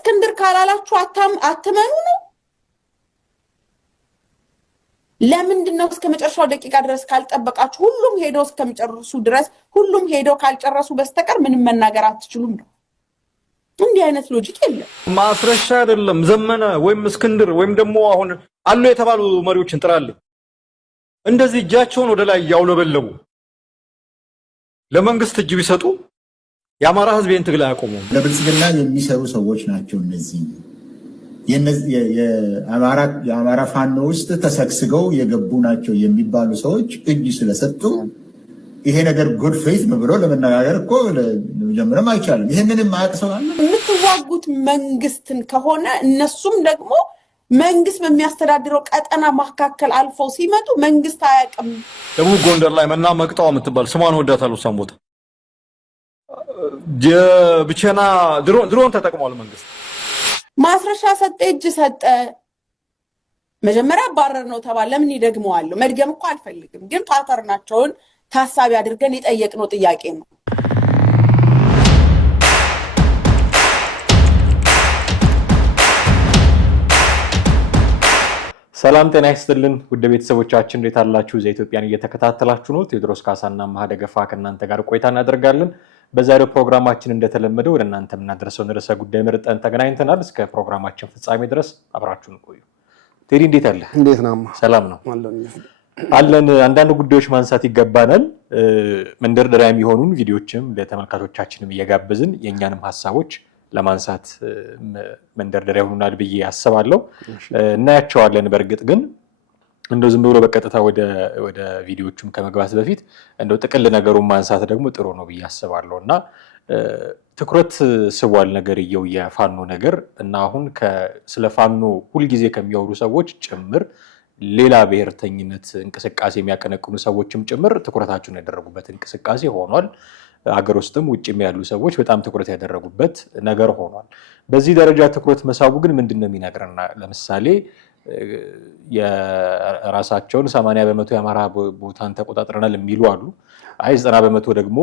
እስክንድር ካላላችሁ አትመኑ ነው? ለምንድነው እስከ መጨረሻው ደቂቃ ድረስ ካልጠበቃችሁ ሁሉም ሄዶ እስከሚጨርሱ ድረስ ሁሉም ሄዶ ካልጨረሱ በስተቀር ምንም መናገር አትችሉም ነው? እንዲህ አይነት ሎጂክ የለም። ማስረሻ አይደለም ዘመነ ወይም እስክንድር ወይም ደግሞ አሁን አሉ የተባሉ መሪዎችን ጥራልኝ እንደዚህ እጃቸውን ወደ ላይ ያውለበለቡ ለመንግስት እጅ ቢሰጡ የአማራ ህዝብ ይህን ትግል አያቆሙም። ለብልጽግና የሚሰሩ ሰዎች ናቸው እነዚህ። የአማራ ፋኖ ውስጥ ተሰግስገው የገቡ ናቸው የሚባሉ ሰዎች እጅ ስለሰጡ ይሄ ነገር ጉድ ፌዝ ነው ብሎ ለመነጋገር እኮ ለመጀመሪያም አይቻልም። ይሄንን ማያውቅ ሰው አለ? የምትዋጉት መንግስትን ከሆነ እነሱም ደግሞ መንግስት በሚያስተዳድረው ቀጠና መካከል አልፈው ሲመጡ መንግስት አያውቅም። ደቡብ ጎንደር ላይ መና መቅጣው የምትባል ስሟን ወዳታለሁ ሳምቦታ የብቸና ድሮን ተጠቅሟል መንግስት። ማስረሻ ሰጠ እጅ ሰጠ መጀመሪያ ባረር ነው ተባለ። ለምን ይደግመዋል? መድገም እኮ አልፈልግም፣ ግን ፓተርናቸውን ታሳቢ አድርገን የጠየቅነው ጥያቄ ነው። ሰላም ጤና ይስጥልን ውድ ቤተሰቦቻችን፣ እንዴት አላችሁ? ዘኢትዮጵያን እየተከታተላችሁ ነው። ቴዎድሮስ ካሳና ማህደገፋ ከእናንተ ጋር ቆይታ እናደርጋለን። በዛሬው ፕሮግራማችን እንደተለመደው ወደ እናንተ የምናደርሰውን ርዕሰ ጉዳይ መርጠን ተገናኝተናል። እስከ ፕሮግራማችን ፍጻሜ ድረስ አብራችሁን ቆዩ። ቴዲ እንዴት አለ? እንዴት ነው? ሰላም ነው አለን። አንዳንድ ጉዳዮች ማንሳት ይገባናል። መንደርደሪያ የሚሆኑን ቪዲዮዎችም ለተመልካቾቻችንም እየጋበዝን የእኛንም ሀሳቦች ለማንሳት መንደርደሪያ ይሆኑናል ብዬ አስባለሁ። እናያቸዋለን። በእርግጥ ግን እንደው ዝም ብሎ በቀጥታ ወደ ቪዲዮዎቹም ከመግባት በፊት እንደው ጥቅል ነገሩን ማንሳት ደግሞ ጥሩ ነው ብዬ አስባለሁ እና ትኩረት ስቧል ነገርየው የፋኖ ነገር እና አሁን ስለ ፋኖ ሁልጊዜ ከሚያወሩ ሰዎች ጭምር ሌላ ብሔርተኝነት እንቅስቃሴ የሚያቀነቅኑ ሰዎችም ጭምር ትኩረታቸውን ያደረጉበት እንቅስቃሴ ሆኗል። አገር ውስጥም ውጭም ያሉ ሰዎች በጣም ትኩረት ያደረጉበት ነገር ሆኗል። በዚህ ደረጃ ትኩረት መሳቡ ግን ምንድነው የሚነግረን? ለምሳሌ የራሳቸውን 80% የአማራ ቦታን ተቆጣጥረናል የሚሉ አሉ። 90% ደግሞ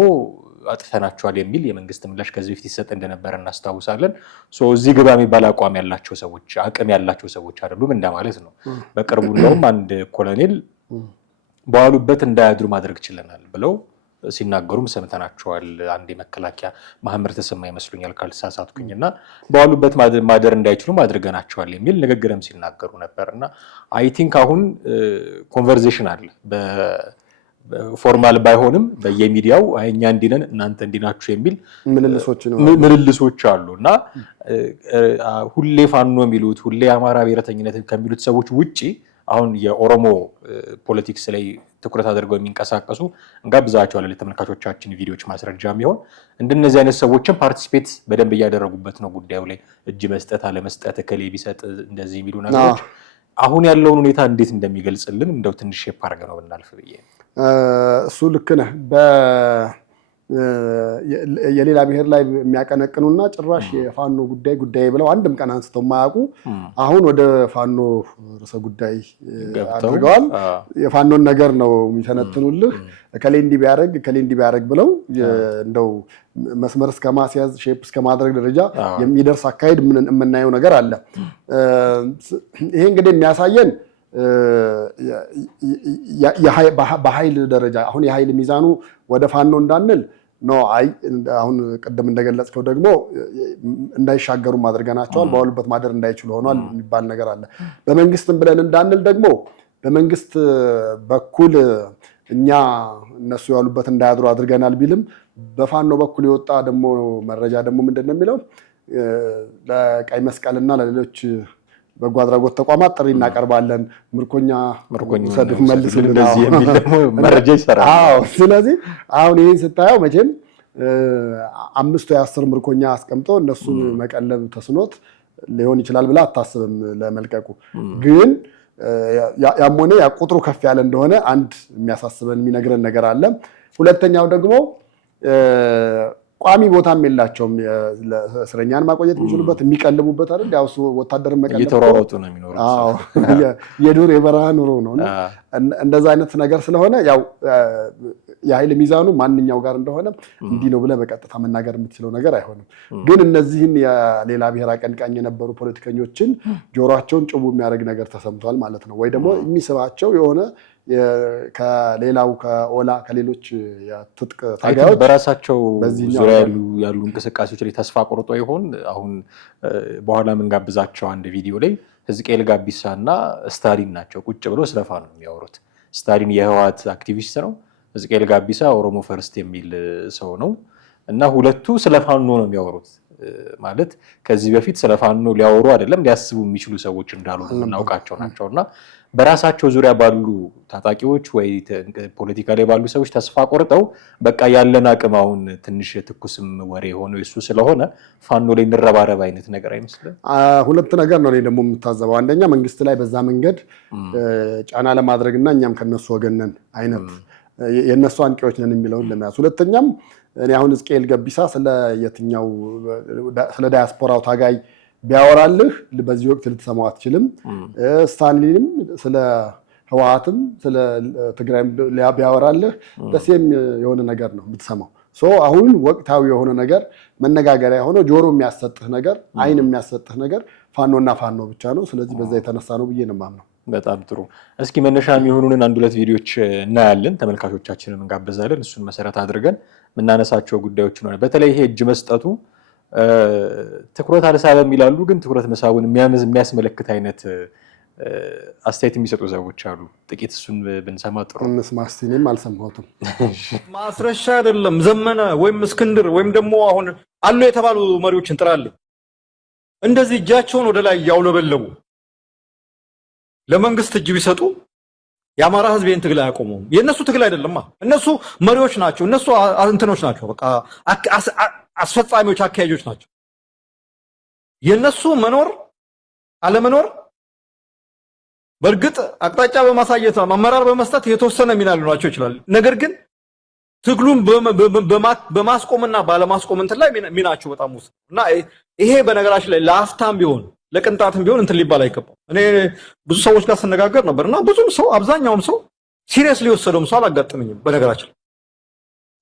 አጥፈናቸዋል የሚል የመንግስት ምላሽ ከዚህ በፊት ይሰጥ እንደነበረ እናስታውሳለን። እዚህ ግባ የሚባል አቋም ያላቸው ሰዎች አቅም ያላቸው ሰዎች አይደሉም እንደማለት ነው። በቅርቡ እንደውም አንድ ኮሎኔል በዋሉበት እንዳያድሩ ማድረግ ችለናል ብለው ሲናገሩም ሰምተናቸዋል። አንድ የመከላከያ ማህመር ተሰማ ይመስሉኛል ካልተሳሳትኩኝ እና በዋሉበት ማደር እንዳይችሉ አድርገናቸዋል የሚል ንግግርም ሲናገሩ ነበር እና አይ ቲንክ አሁን ኮንቨርሴሽን አለ ፎርማል ባይሆንም በየሚዲያው እኛ እንዲነን እናንተ እንዲናችሁ የሚል ምልልሶች አሉ እና ሁሌ ፋኖ የሚሉት ሁሌ አማራ ብሔረተኝነትን ከሚሉት ሰዎች ውጪ አሁን የኦሮሞ ፖለቲክስ ላይ ትኩረት አድርገው የሚንቀሳቀሱ እንጋብዛቸዋለን ለተመልካቾቻችን ቪዲዮዎች ማስረጃ የሚሆን እንደነዚህ አይነት ሰዎችን ፓርቲሲፔት በደንብ እያደረጉበት ነው። ጉዳዩ ላይ እጅ መስጠት አለመስጠት እከሌ ቢሰጥ እንደዚህ የሚሉ ነገሮች አሁን ያለውን ሁኔታ እንዴት እንደሚገልጽልን እንደው ትንሽ ሼፕ አድርገን ነው ብናልፍ ብዬ። እሱ ልክ ነህ። የሌላ ብሔር ላይ የሚያቀነቅኑና ጭራሽ የፋኖ ጉዳይ ብለው አንድም ቀን አንስተው የማያውቁ አሁን ወደ ፋኖ ርዕሰ ጉዳይ አድርገዋል። የፋኖን ነገር ነው የሚተነትኑልህ። እከሌ እንዲህ ቢያደርግ ብለው እንደው መስመር እስከ ማስያዝ ሼፕ እስከ ማድረግ ደረጃ የሚደርስ አካሄድ የምናየው ነገር አለ። ይሄ እንግዲህ የሚያሳየን በኃይል ደረጃ አሁን የኃይል ሚዛኑ ወደ ፋኖ እንዳንል ነው። አሁን ቅድም እንደገለጽከው ደግሞ እንዳይሻገሩ ማድረጋናቸዋል፣ በዋሉበት ማደር እንዳይችሉ ሆኗል የሚባል ነገር አለ። በመንግስትም ብለን እንዳንል ደግሞ በመንግስት በኩል እኛ እነሱ ያሉበት እንዳያድሩ አድርገናል ቢልም በፋኖ በኩል የወጣ ደግሞ መረጃ ደግሞ ምንድነው የሚለው ለቀይ መስቀልና ለሌሎች በጎ አድራጎት ተቋማት ጥሪ እናቀርባለን፣ ምርኮኛ ሰድፍ መልሱልን እንደዚህ የሚል ደግሞ መረጃ ይሰራል። ስለዚህ አሁን ይሄን ስታየው መቼም 5 ወይ 10 ምርኮኛ አስቀምጦ እነሱን መቀለብ ተስኖት ሊሆን ይችላል ብላ አታስብም ለመልቀቁ። ግን ያም ሆነ ያ ቁጥሩ ከፍ ያለ እንደሆነ አንድ የሚያሳስበን የሚነግረን ነገር አለ። ሁለተኛው ደግሞ ቋሚ ቦታም የላቸውም። እስረኛን ማቆየት የሚችሉበት የሚቀልቡበት አይደል? ያው ወታደርን መቀለብ እየተሯሯጡ ነው የሚኖሩት። አዎ የዱር የበረሃ ኑሮ ነው። እንደዛ አይነት ነገር ስለሆነ ያው የኃይል ሚዛኑ ማንኛው ጋር እንደሆነ እንዲህ ነው ብለህ በቀጥታ መናገር የምትችለው ነገር አይሆንም። ግን እነዚህን የሌላ ብሔር አቀንቃኝ የነበሩ ፖለቲከኞችን ጆሮአቸውን ጭቡ የሚያደርግ ነገር ተሰምቷል ማለት ነው። ወይ ደግሞ የሚስባቸው የሆነ ከሌላው ከኦላ ከሌሎች የትጥቅ ታጋዮች በራሳቸው ዙሪያ ያሉ እንቅስቃሴዎች ላይ ተስፋ ቆርጦ ይሆን? አሁን በኋላ ምን ጋብዛቸው አንድ ቪዲዮ ላይ ሕዝቅኤል ጋቢሳ እና ስታሊን ናቸው ቁጭ ብሎ ስለ ፋኖ ነው የሚያወሩት። ስታሊን የህወሓት አክቲቪስት ነው፣ ሕዝቅኤል ጋቢሳ ኦሮሞ ፈርስት የሚል ሰው ነው እና ሁለቱ ስለ ፋኖ ነው የሚያወሩት። ማለት ከዚህ በፊት ስለ ፋኖ ሊያወሩ አይደለም ሊያስቡ የሚችሉ ሰዎች እንዳሉ እናውቃቸው ናቸው እና በራሳቸው ዙሪያ ባሉ ታጣቂዎች ወይ ፖለቲካ ላይ ባሉ ሰዎች ተስፋ ቆርጠው በቃ ያለን አቅም አሁን ትንሽ ትኩስም ወሬ ሆነው እሱ ስለሆነ ፋኖ ላይ እንረባረብ አይነት ነገር አይመስልም? ሁለት ነገር ነው ደግሞ የምታዘበው። አንደኛ መንግስት ላይ በዛ መንገድ ጫና ለማድረግና እኛም ከነሱ ወገን ነን አይነት የነሱ አንቂዎች ነን የሚለውን ለመያዝ፣ ሁለተኛም እኔ አሁን ሕዝቅኤል ጋቢሳ ስለ የትኛው ስለ ዳያስፖራው ታጋይ ቢያወራልህ በዚህ ወቅት ልትሰማው አትችልም። ስታሊንም ስለ ህወሓትም ስለ ትግራይም ቢያወራልህ ደሴም የሆነ ነገር ነው የምትሰማው። አሁን ወቅታዊ የሆነ ነገር መነጋገሪያ የሆነው ጆሮ የሚያሰጥህ ነገር አይን የሚያሰጥህ ነገር ፋኖና ፋኖ ብቻ ነው። ስለዚህ በዛ የተነሳ ነው ብዬ ነው የማምነው። በጣም ጥሩ። እስኪ መነሻ የሚሆኑንን አንድ ሁለት ቪዲዮዎች እናያለን፣ ተመልካቾቻችንን እንጋብዛለን። እሱን መሰረት አድርገን የምናነሳቸው ጉዳዮች ነው። በተለይ ይሄ እጅ መስጠቱ ትኩረት አልሳበም ይላሉ፣ ግን ትኩረት መሳቡን የሚያስመለክት አይነት አስተያየት የሚሰጡ ሰዎች አሉ። ጥቂት እሱን ብንሰማ ጥሩ። እኔም አልሰማሁትም። ማስረሻ አይደለም ዘመነ ወይም እስክንድር ወይም ደግሞ አሁን አሉ የተባሉ መሪዎችን ጥራልኝ። እንደዚህ እጃቸውን ወደ ላይ ያውለበለቡ ለመንግስት እጅ ቢሰጡ የአማራ ህዝብ ይህን ትግል አያቆሙም። የእነሱ ትግል አይደለማ። እነሱ መሪዎች ናቸው። እነሱ እንትኖች ናቸው። በቃ አስፈጻሚዎች፣ አካሄጆች ናቸው። የእነሱ መኖር አለመኖር በእርግጥ አቅጣጫ በማሳየት አመራር በመስጠት የተወሰነ ሚና ሊኖራቸው ይችላል። ነገር ግን ትግሉን በማስቆምና ባለማስቆም እንትን ላይ ሚናቸው በጣም ውስጥ እና ይሄ በነገራችን ላይ ለአፍታም ቢሆን ለቅንጣትም ቢሆን እንትን ሊባል አይገባም። እኔ ብዙ ሰዎች ጋር ስነጋገር ነበርና ብዙም ሰው አብዛኛውም ሰው ሲሪየስሊ የወሰደውም ሰው አላጋጠመኝም። በነገራችን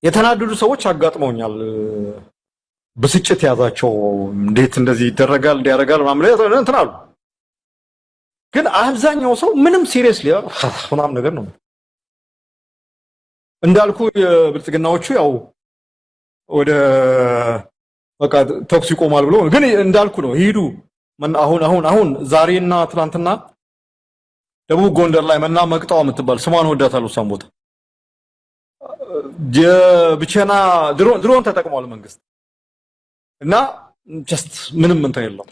የተናደዱ ሰዎች አጋጥመውኛል። ብስጭት ያዛቸው፣ እንዴት እንደዚህ ይደረጋል እንዲያደርጋል ምናምን እንትን አሉ። ግን አብዛኛው ሰው ምንም ሲሪየስሊ ምናምን ነገር ነው እንዳልኩ። የብልጽግናዎቹ ያው ወደ በቃ ተኩስ ይቆማል ብሎ ግን እንዳልኩ ነው ሂዱ። አሁን ዛሬና ትናንትና ደቡብ ጎንደር ላይ መና መቅጣው የምትባል ስሟን ወዳታለሁ። እሷን ቦታ የብቸና ድሮን ተጠቅሟል መንግስት እና ጀስት ምንም እንትን የለም።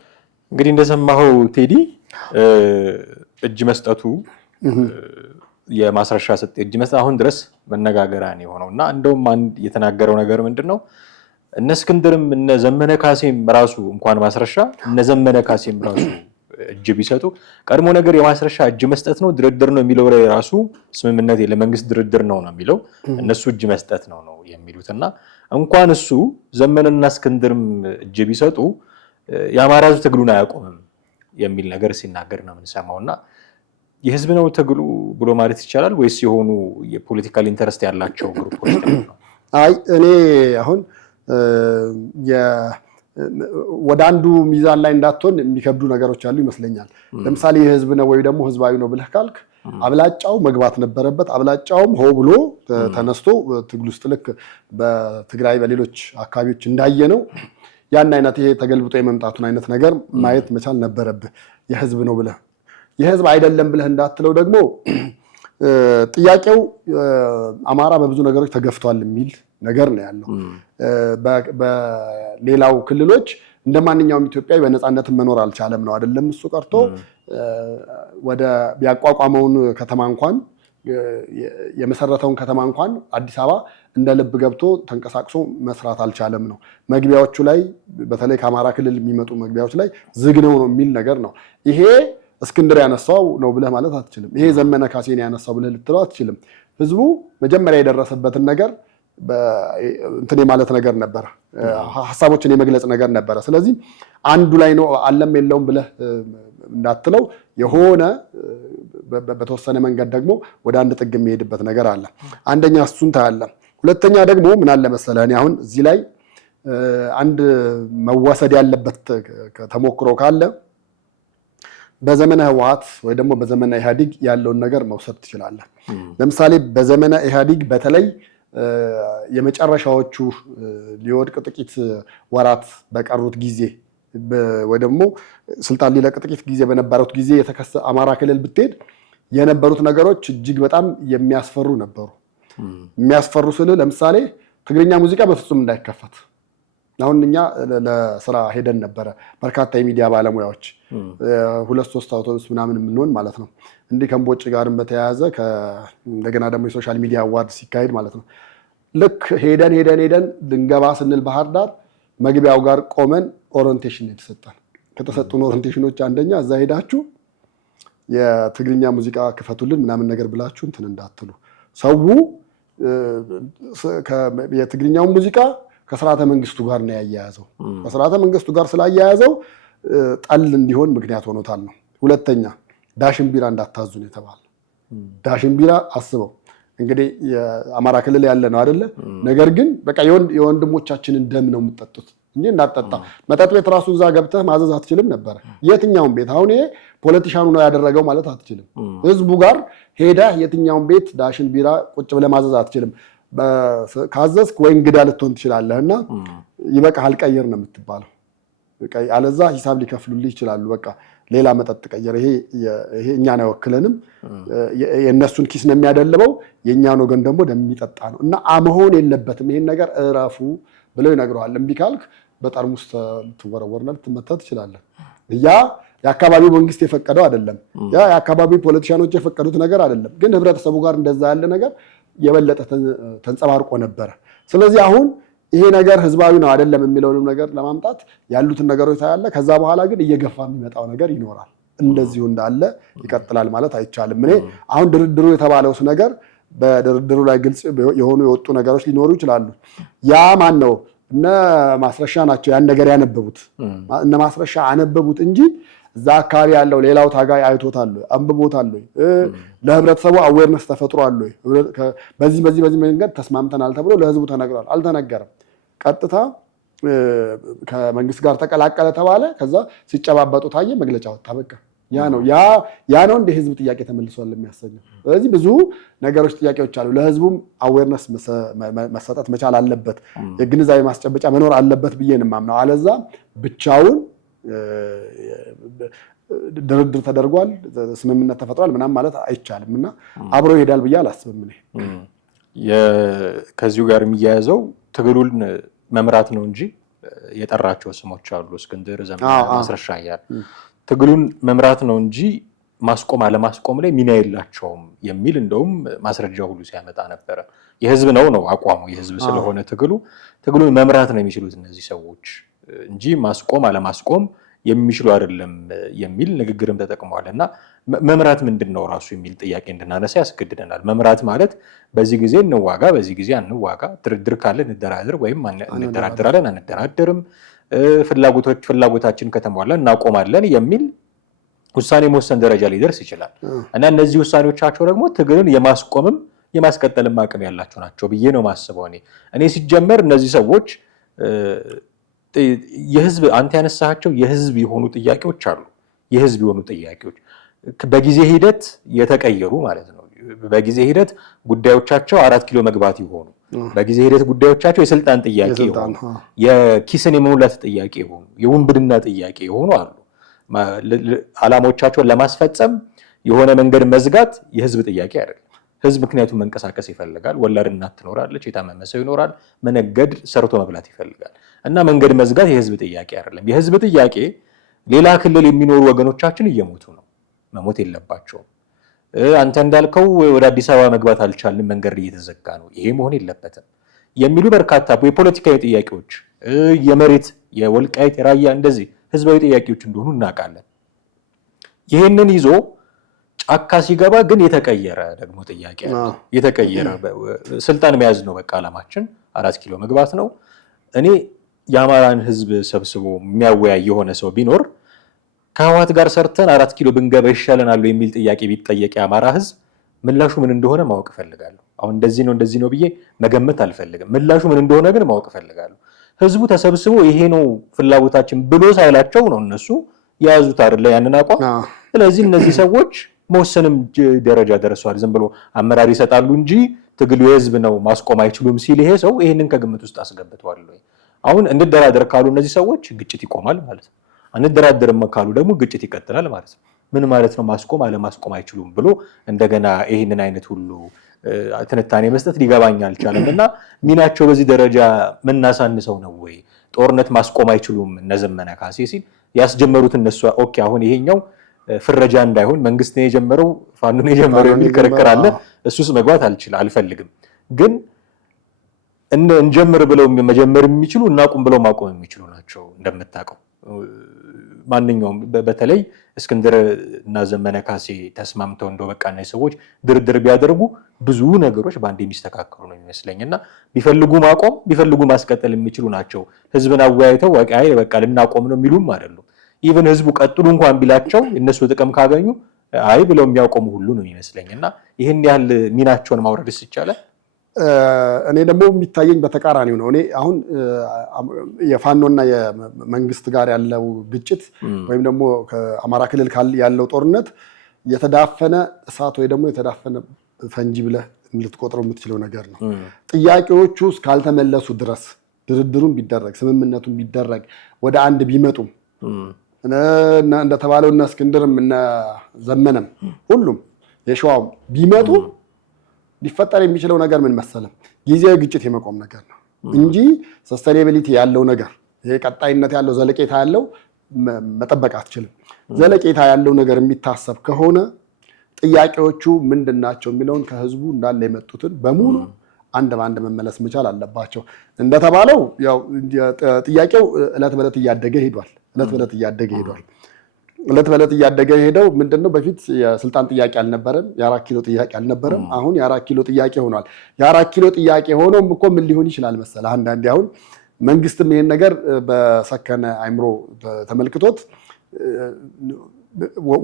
እንግዲህ እንደሰማኸው ቴዲ እጅ መስጠቱ የማስረሻ ሰጥ እጅ መስጠት አሁን ድረስ መነጋገሪያ ነው የሆነው እና እንደውም አንድ የተናገረው ነገር ምንድነው እነ እስክንድርም እነ ዘመነ ካሴም ራሱ እንኳን ማስረሻ እነ ዘመነ ካሴም ራሱ እጅ ቢሰጡ ቀድሞ ነገር የማስረሻ እጅ መስጠት ነው ድርድር ነው የሚለው ላይ ራሱ ስምምነት ለመንግስት ድርድር ነው የሚለው እነሱ እጅ መስጠት ነው የሚሉትና እንኳን እሱ ዘመነና እስክንድርም እጅ ቢሰጡ የአማራ ሕዝብ ትግሉን አያቆምም የሚል ነገር ሲናገር ነው የምንሰማውና የህዝብ ነው ትግሉ ብሎ ማለት ይቻላል ወይስ የሆኑ የፖለቲካል ኢንተረስት ያላቸው ግሩፖች ነው? አይ እኔ አሁን ወደ አንዱ ሚዛን ላይ እንዳትሆን የሚከብዱ ነገሮች አሉ ይመስለኛል። ለምሳሌ የህዝብ ነው ወይ ደግሞ ህዝባዊ ነው ብለህ ካልክ አብላጫው መግባት ነበረበት። አብላጫውም ሆ ብሎ ተነስቶ ትግል ውስጥ ልክ በትግራይ በሌሎች አካባቢዎች እንዳየነው ያን አይነት ይሄ ተገልብጦ የመምጣቱን አይነት ነገር ማየት መቻል ነበረብህ። የህዝብ ነው ብለህ የህዝብ አይደለም ብለህ እንዳትለው ደግሞ ጥያቄው አማራ በብዙ ነገሮች ተገፍቷል የሚል ነገር ነው ያለው። በሌላው ክልሎች እንደማንኛውም ኢትዮጵያዊ በነፃነት መኖር አልቻለም ነው አይደለም። እሱ ቀርቶ ወደ ቢያቋቋመውን ከተማ እንኳን የመሰረተውን ከተማ እንኳን አዲስ አበባ እንደ ልብ ገብቶ ተንቀሳቅሶ መስራት አልቻለም ነው። መግቢያዎቹ ላይ በተለይ ከአማራ ክልል የሚመጡ መግቢያዎች ላይ ዝግ ነው የሚል ነገር ነው። ይሄ እስክንድር ያነሳው ነው ብለህ ማለት አትችልም። ይሄ ዘመነ ካሴን ያነሳው ብለህ ልትለው አትችልም። ህዝቡ መጀመሪያ የደረሰበትን ነገር እንትን ማለት ነገር ነበር፣ ሐሳቦችን የመግለጽ ነገር ነበረ። ስለዚህ አንዱ ላይ ነው አለም የለውም ብለህ እንዳትለው የሆነ በተወሰነ መንገድ ደግሞ ወደ አንድ ጥግ የሚሄድበት ነገር አለ። አንደኛ እሱን ታያለ። ሁለተኛ ደግሞ ምን አለ መሰለህ እኔ አሁን እዚህ ላይ አንድ መወሰድ ያለበት ተሞክሮ ካለ በዘመነ ህወሓት ወይ ደግሞ በዘመነ ኢህአዴግ ያለውን ነገር መውሰድ ትችላለህ። ለምሳሌ በዘመነ ኢህአዴግ በተለይ የመጨረሻዎቹ ሊወድቅ ጥቂት ወራት በቀሩት ጊዜ ወይ ደግሞ ስልጣን ሊለቅ ጥቂት ጊዜ በነበሩት ጊዜ አማራ ክልል ብትሄድ የነበሩት ነገሮች እጅግ በጣም የሚያስፈሩ ነበሩ። የሚያስፈሩ ስል ለምሳሌ ትግርኛ ሙዚቃ በፍጹም እንዳይከፈት። አሁን እኛ ለስራ ሄደን ነበረ በርካታ የሚዲያ ባለሙያዎች 2-3 አውቶቡስ ምናምን የምንሆን ማለት ነው። እንዲህ ከእምቦጭ ጋርም በተያያዘ እንደገና ደግሞ የሶሻል ሚዲያ አዋርድ ሲካሄድ ማለት ነው። ልክ ሄደን ልንገባ ስንል ባህር ዳር መግቢያው ጋር ቆመን ኦሪንቴሽን የተሰጠን። ከተሰጡን ኦሪንቴሽኖች አንደኛ እዛ ሄዳችሁ የትግርኛ ሙዚቃ ክፈቱልን ምናምን ነገር ብላችሁ እንትን እንዳትሉ፣ ሰው የትግርኛውን ሙዚቃ ከስርዓተ መንግስቱ ጋር ነው ያያያዘው። ከስርዓተ መንግስቱ ጋር ስላያያዘው ጠል እንዲሆን ምክንያት ሆኖታል ነው። ሁለተኛ ዳሽን ቢራ እንዳታዙ ነው የተባለ። ዳሽን ቢራ አስበው እንግዲህ የአማራ ክልል ያለ ነው አይደለ? ነገር ግን በቃ የወንድሞቻችንን ደም ነው የምትጠጡት እንጂ እንዳትጠጣ። መጠጥ ቤት ራሱ እዛ ገብተህ ማዘዝ አትችልም ነበር። የትኛውን ቤት አሁን ይሄ ፖለቲሻኑ ነው ያደረገው ማለት አትችልም። ህዝቡ ጋር ሄደህ የትኛውን ቤት ዳሽን ቢራ ቁጭ ብለህ ማዘዝ አትችልም። ካዘዝክ ወይ እንግዳ ልትሆን ትችላለህ እና ይበቃሃል ቀይር ነው የምትባለው። አለዛ ሂሳብ ሊከፍሉልህ ይችላሉ። በቃ ሌላ መጠጥ ቀይር፣ ይሄ እኛን አይወክለንም፣ የእነሱን ኪስ ነው የሚያደልበው፣ የእኛን ወገን ደግሞ እንደሚጠጣ ነው እና መሆን የለበትም ይሄን ነገር እረፉ ብለው ይነግረዋል። እምቢ ካልክ በጠርሙስ ልትወረወርና ልትመታ ትችላለህ። ያ የአካባቢው መንግስት የፈቀደው አይደለም፣ ያ የአካባቢው ፖለቲሻኖች የፈቀዱት ነገር አይደለም። ግን ህብረተሰቡ ጋር እንደዛ ያለ ነገር የበለጠ ተንጸባርቆ ነበረ። ስለዚህ አሁን ይሄ ነገር ህዝባዊ ነው አይደለም የሚለውንም ነገር ለማምጣት ያሉትን ነገሮች ታያለ። ከዛ በኋላ ግን እየገፋ የሚመጣው ነገር ይኖራል። እንደዚሁ እንዳለ ይቀጥላል ማለት አይቻልም። እኔ አሁን ድርድሩ የተባለውስ ነገር በድርድሩ ላይ ግልጽ የሆኑ የወጡ ነገሮች ሊኖሩ ይችላሉ። ያ ማን ነው? እነ ማስረሻ ናቸው ያን ነገር ያነበቡት። እነ ማስረሻ አነበቡት እንጂ እዛ አካባቢ ያለው ሌላው ታጋይ አይቶታል፣ አንብቦታል፣ ለህብረተሰቡ አዌርነስ ተፈጥሯል፣ በዚህ መንገድ ተስማምተናል ተብሎ ለህዝቡ ተነግሯል። አልተነገረም። ቀጥታ ከመንግስት ጋር ተቀላቀለ ተባለ። ከዛ ሲጨባበጡ ታየ፣ መግለጫ ወጣ። በቃ ያ ነው እንደ ህዝብ ጥያቄ ተመልሷል የሚያሰኘው። ስለዚህ ብዙ ነገሮች ጥያቄዎች አሉ። ለህዝቡም አዌርነስ መሰጠት መቻል አለበት፣ የግንዛቤ ማስጨበጫ መኖር አለበት ብዬ ነው የማምነው። አለዛ ብቻውን ድርድር ተደርጓል፣ ስምምነት ተፈጥሯል ምናምን ማለት አይቻልም እና አብሮ ይሄዳል ብዬ አላስብም። ከዚሁ ጋር የሚያያዘው ትግሉን መምራት ነው እንጂ የጠራቸው ስሞች አሉ። እስክንድር፣ ዘመነ፣ ማስረሻ እያለ ትግሉን መምራት ነው እንጂ ማስቆም አለማስቆም ላይ ሚና የላቸውም የሚል እንደውም ማስረጃ ሁሉ ሲያመጣ ነበረ። የህዝብ ነው አቋሙ፣ የህዝብ ስለሆነ ትግሉን መምራት ነው የሚችሉት እነዚህ ሰዎች እንጂ ማስቆም አለማስቆም የሚችሉ አይደለም የሚል ንግግርም ተጠቅመዋል። እና መምራት ምንድን ነው ራሱ የሚል ጥያቄ እንድናነሳ ያስገድደናል። መምራት ማለት በዚህ ጊዜ እንዋጋ፣ በዚህ ጊዜ አንዋጋ፣ ድርድር ካለ እንደራደር ወይም እንደራደራለን አንደራደርም፣ ፍላጎታችን ከተሟላ እናቆማለን የሚል ውሳኔ መወሰን ደረጃ ሊደርስ ይችላል። እና እነዚህ ውሳኔዎቻቸው ደግሞ ትግልን የማስቆምም የማስቀጠልም አቅም ያላቸው ናቸው ብዬ ነው ማስበው። እኔ ሲጀመር እነዚህ ሰዎች የህዝብ አንተ ያነሳቸው የህዝብ የሆኑ ጥያቄዎች አሉ። የህዝብ የሆኑ ጥያቄዎች በጊዜ ሂደት የተቀየሩ ማለት ነው። በጊዜ ሂደት ጉዳዮቻቸው 4 ኪሎ መግባት ይሆኑ፣ በጊዜ ሂደት ጉዳዮቻቸው የስልጣን ጥያቄ ይሆኑ፣ የኪስን የመሙላት ጥያቄ ይሆኑ፣ የውንብድና ጥያቄ ይሆኑ አሉ። ዓላማዎቻቸውን ለማስፈጸም የሆነ መንገድ መዝጋት የህዝብ ጥያቄ አይደለም። ህዝብ ምክንያቱም መንቀሳቀስ ይፈልጋል። ወላድ እናት ትኖራለች፣ የታመመ ሰው ይኖራል፣ መነገድ ሰርቶ መብላት ይፈልጋል እና መንገድ መዝጋት የህዝብ ጥያቄ አይደለም። የህዝብ ጥያቄ ሌላ ክልል የሚኖሩ ወገኖቻችን እየሞቱ ነው፣ መሞት የለባቸውም። አንተ እንዳልከው ወደ አዲስ አበባ መግባት አልቻልንም፣ መንገድ እየተዘጋ ነው፣ ይሄ መሆን የለበትም የሚሉ በርካታ የፖለቲካዊ ጥያቄዎች፣ የመሬት የወልቃይት የራያ እንደዚህ ህዝባዊ ጥያቄዎች እንደሆኑ እናውቃለን። ይህንን ይዞ ጫካ ሲገባ ግን የተቀየረ ደግሞ ጥያቄ አለ። የተቀየረ ስልጣን መያዝ ነው በቃ ዓላማችን፣ 4 ኪሎ መግባት ነው። እኔ የአማራን ህዝብ ሰብስቦ የሚያወያይ የሆነ ሰው ቢኖር ከህወሓት ጋር ሰርተን 4 ኪሎ ብንገባ ይሻለናል የሚል ጥያቄ ቢጠየቅ የአማራ ህዝብ ምላሹ ምን እንደሆነ ማወቅ እፈልጋለሁ። አሁን እንደዚህ ነው ብዬ መገመት አልፈልግም። ምላሹ ምን እንደሆነ ግን ማወቅ እፈልጋለሁ። ህዝቡ ተሰብስቦ ይሄ ነው ፍላጎታችን ብሎ ሳይላቸው ነው እነሱ የያዙት አይደለ ያንን አቋም። ስለዚህ እነዚህ ሰዎች መወሰንም ደረጃ ደርሰዋል። ዝም ብሎ አመራር ይሰጣሉ እንጂ ትግሉ የህዝብ ነው ማስቆም አይችሉም ሲል ይሄ ሰው ይሄንን ከግምት ውስጥ አስገብተዋል ወይ? አሁን እንደራደር ካሉ እነዚህ ሰዎች ግጭት ይቆማል ማለት ነው። አንደራደርም ካሉ ደግሞ ግጭት ይቀጥላል ማለት ነው። ምን ማለት ነው? ማስቆም አለማስቆም አይችሉም ብሎ እንደገና ይሄንን አይነት ሁሉ ትንታኔ መስጠት ሊገባኝ አልቻለም። እና ሚናቸው በዚህ ደረጃ ምናሳንሰው ነው ወይ? ጦርነት ማስቆም አይችሉም እነ ዘመነ ካሴ ሲል ያስጀመሩት እነሱ ኦኬ፣ አሁን ይሄኛው ፍረጃ እንዳይሆን መንግስት ነው የጀመረው ፋኖ ነው የጀመረው የሚል ክርክር አለ። እሱስ መግባት አልፈልግም። ግን እንጀምር ብለው መጀመር የሚችሉ እናቁም ብለው ማቆም የሚችሉ ናቸው። እንደምታውቀው ማንኛውም በተለይ እስክንድር እና ዘመነ ካሴ ተስማምተው እንደው በቃ እነዚህ ሰዎች ድርድር ቢያደርጉ ብዙ ነገሮች በአንድ የሚስተካከሉ ነው የሚመስለኝ እና ቢፈልጉ ማቆም ቢፈልጉ ማስቀጠል የሚችሉ ናቸው። ህዝብን አወያይተው በቃ ልናቆም ነው የሚሉም አይደሉም። ኢቭን ህዝቡ ቀጥሉ እንኳን ቢላቸው እነሱ ጥቅም ካገኙ አይ ብለው የሚያቆሙ ሁሉ ነው የሚመስለኝ እና ይህን ያህል ሚናቸውን ማውረድስ ይቻላል? እኔ ደግሞ የሚታየኝ በተቃራኒው ነው። እኔ አሁን የፋኖና የመንግስት ጋር ያለው ግጭት ወይም ደግሞ ከአማራ ክልል ያለው ጦርነት የተዳፈነ እሳት ወይ ደግሞ የተዳፈነ ፈንጂ ብለህ ልትቆጥረው የምትችለው ነገር ነው። ጥያቄዎቹ እስካልተመለሱ ድረስ ድርድሩን ቢደረግ ስምምነቱን ቢደረግ ወደ አንድ ቢመጡም እንደተባለው እነ እስክንድርም እነ ዘመነም ሁሉም የሸዋው ቢመጡ ሊፈጠር የሚችለው ነገር ምን መሰለም? ጊዜያዊ ግጭት የመቆም ነገር ነው እንጂ ሰስቴኔቢሊቲ ያለው ነገር ይሄ ቀጣይነት ያለው ዘለቄታ ያለው መጠበቅ አትችልም። ዘለቄታ ያለው ነገር የሚታሰብ ከሆነ ጥያቄዎቹ ምንድናቸው የሚለውን ከህዝቡ እንዳለ የመጡትን በሙሉ አንድ በአንድ መመለስ መቻል አለባቸው። እንደተባለው ያው ጥያቄው እለት በእለት እያደገ ሄዷል። እለት በእለት እያደገ ሄደው ምንድነው? በፊት የስልጣን ጥያቄ አልነበረም፣ የ4 ኪሎ ጥያቄ አልነበረም። አሁን የ4 ኪሎ ጥያቄ ሆኗል። የ4 ኪሎ ጥያቄ ሆኖም እኮ ምን ሊሆን ይችላል መሰለህ? አንዳንዴ አሁን መንግስትም ይሄን ነገር በሰከነ አይምሮ ተመልክቶት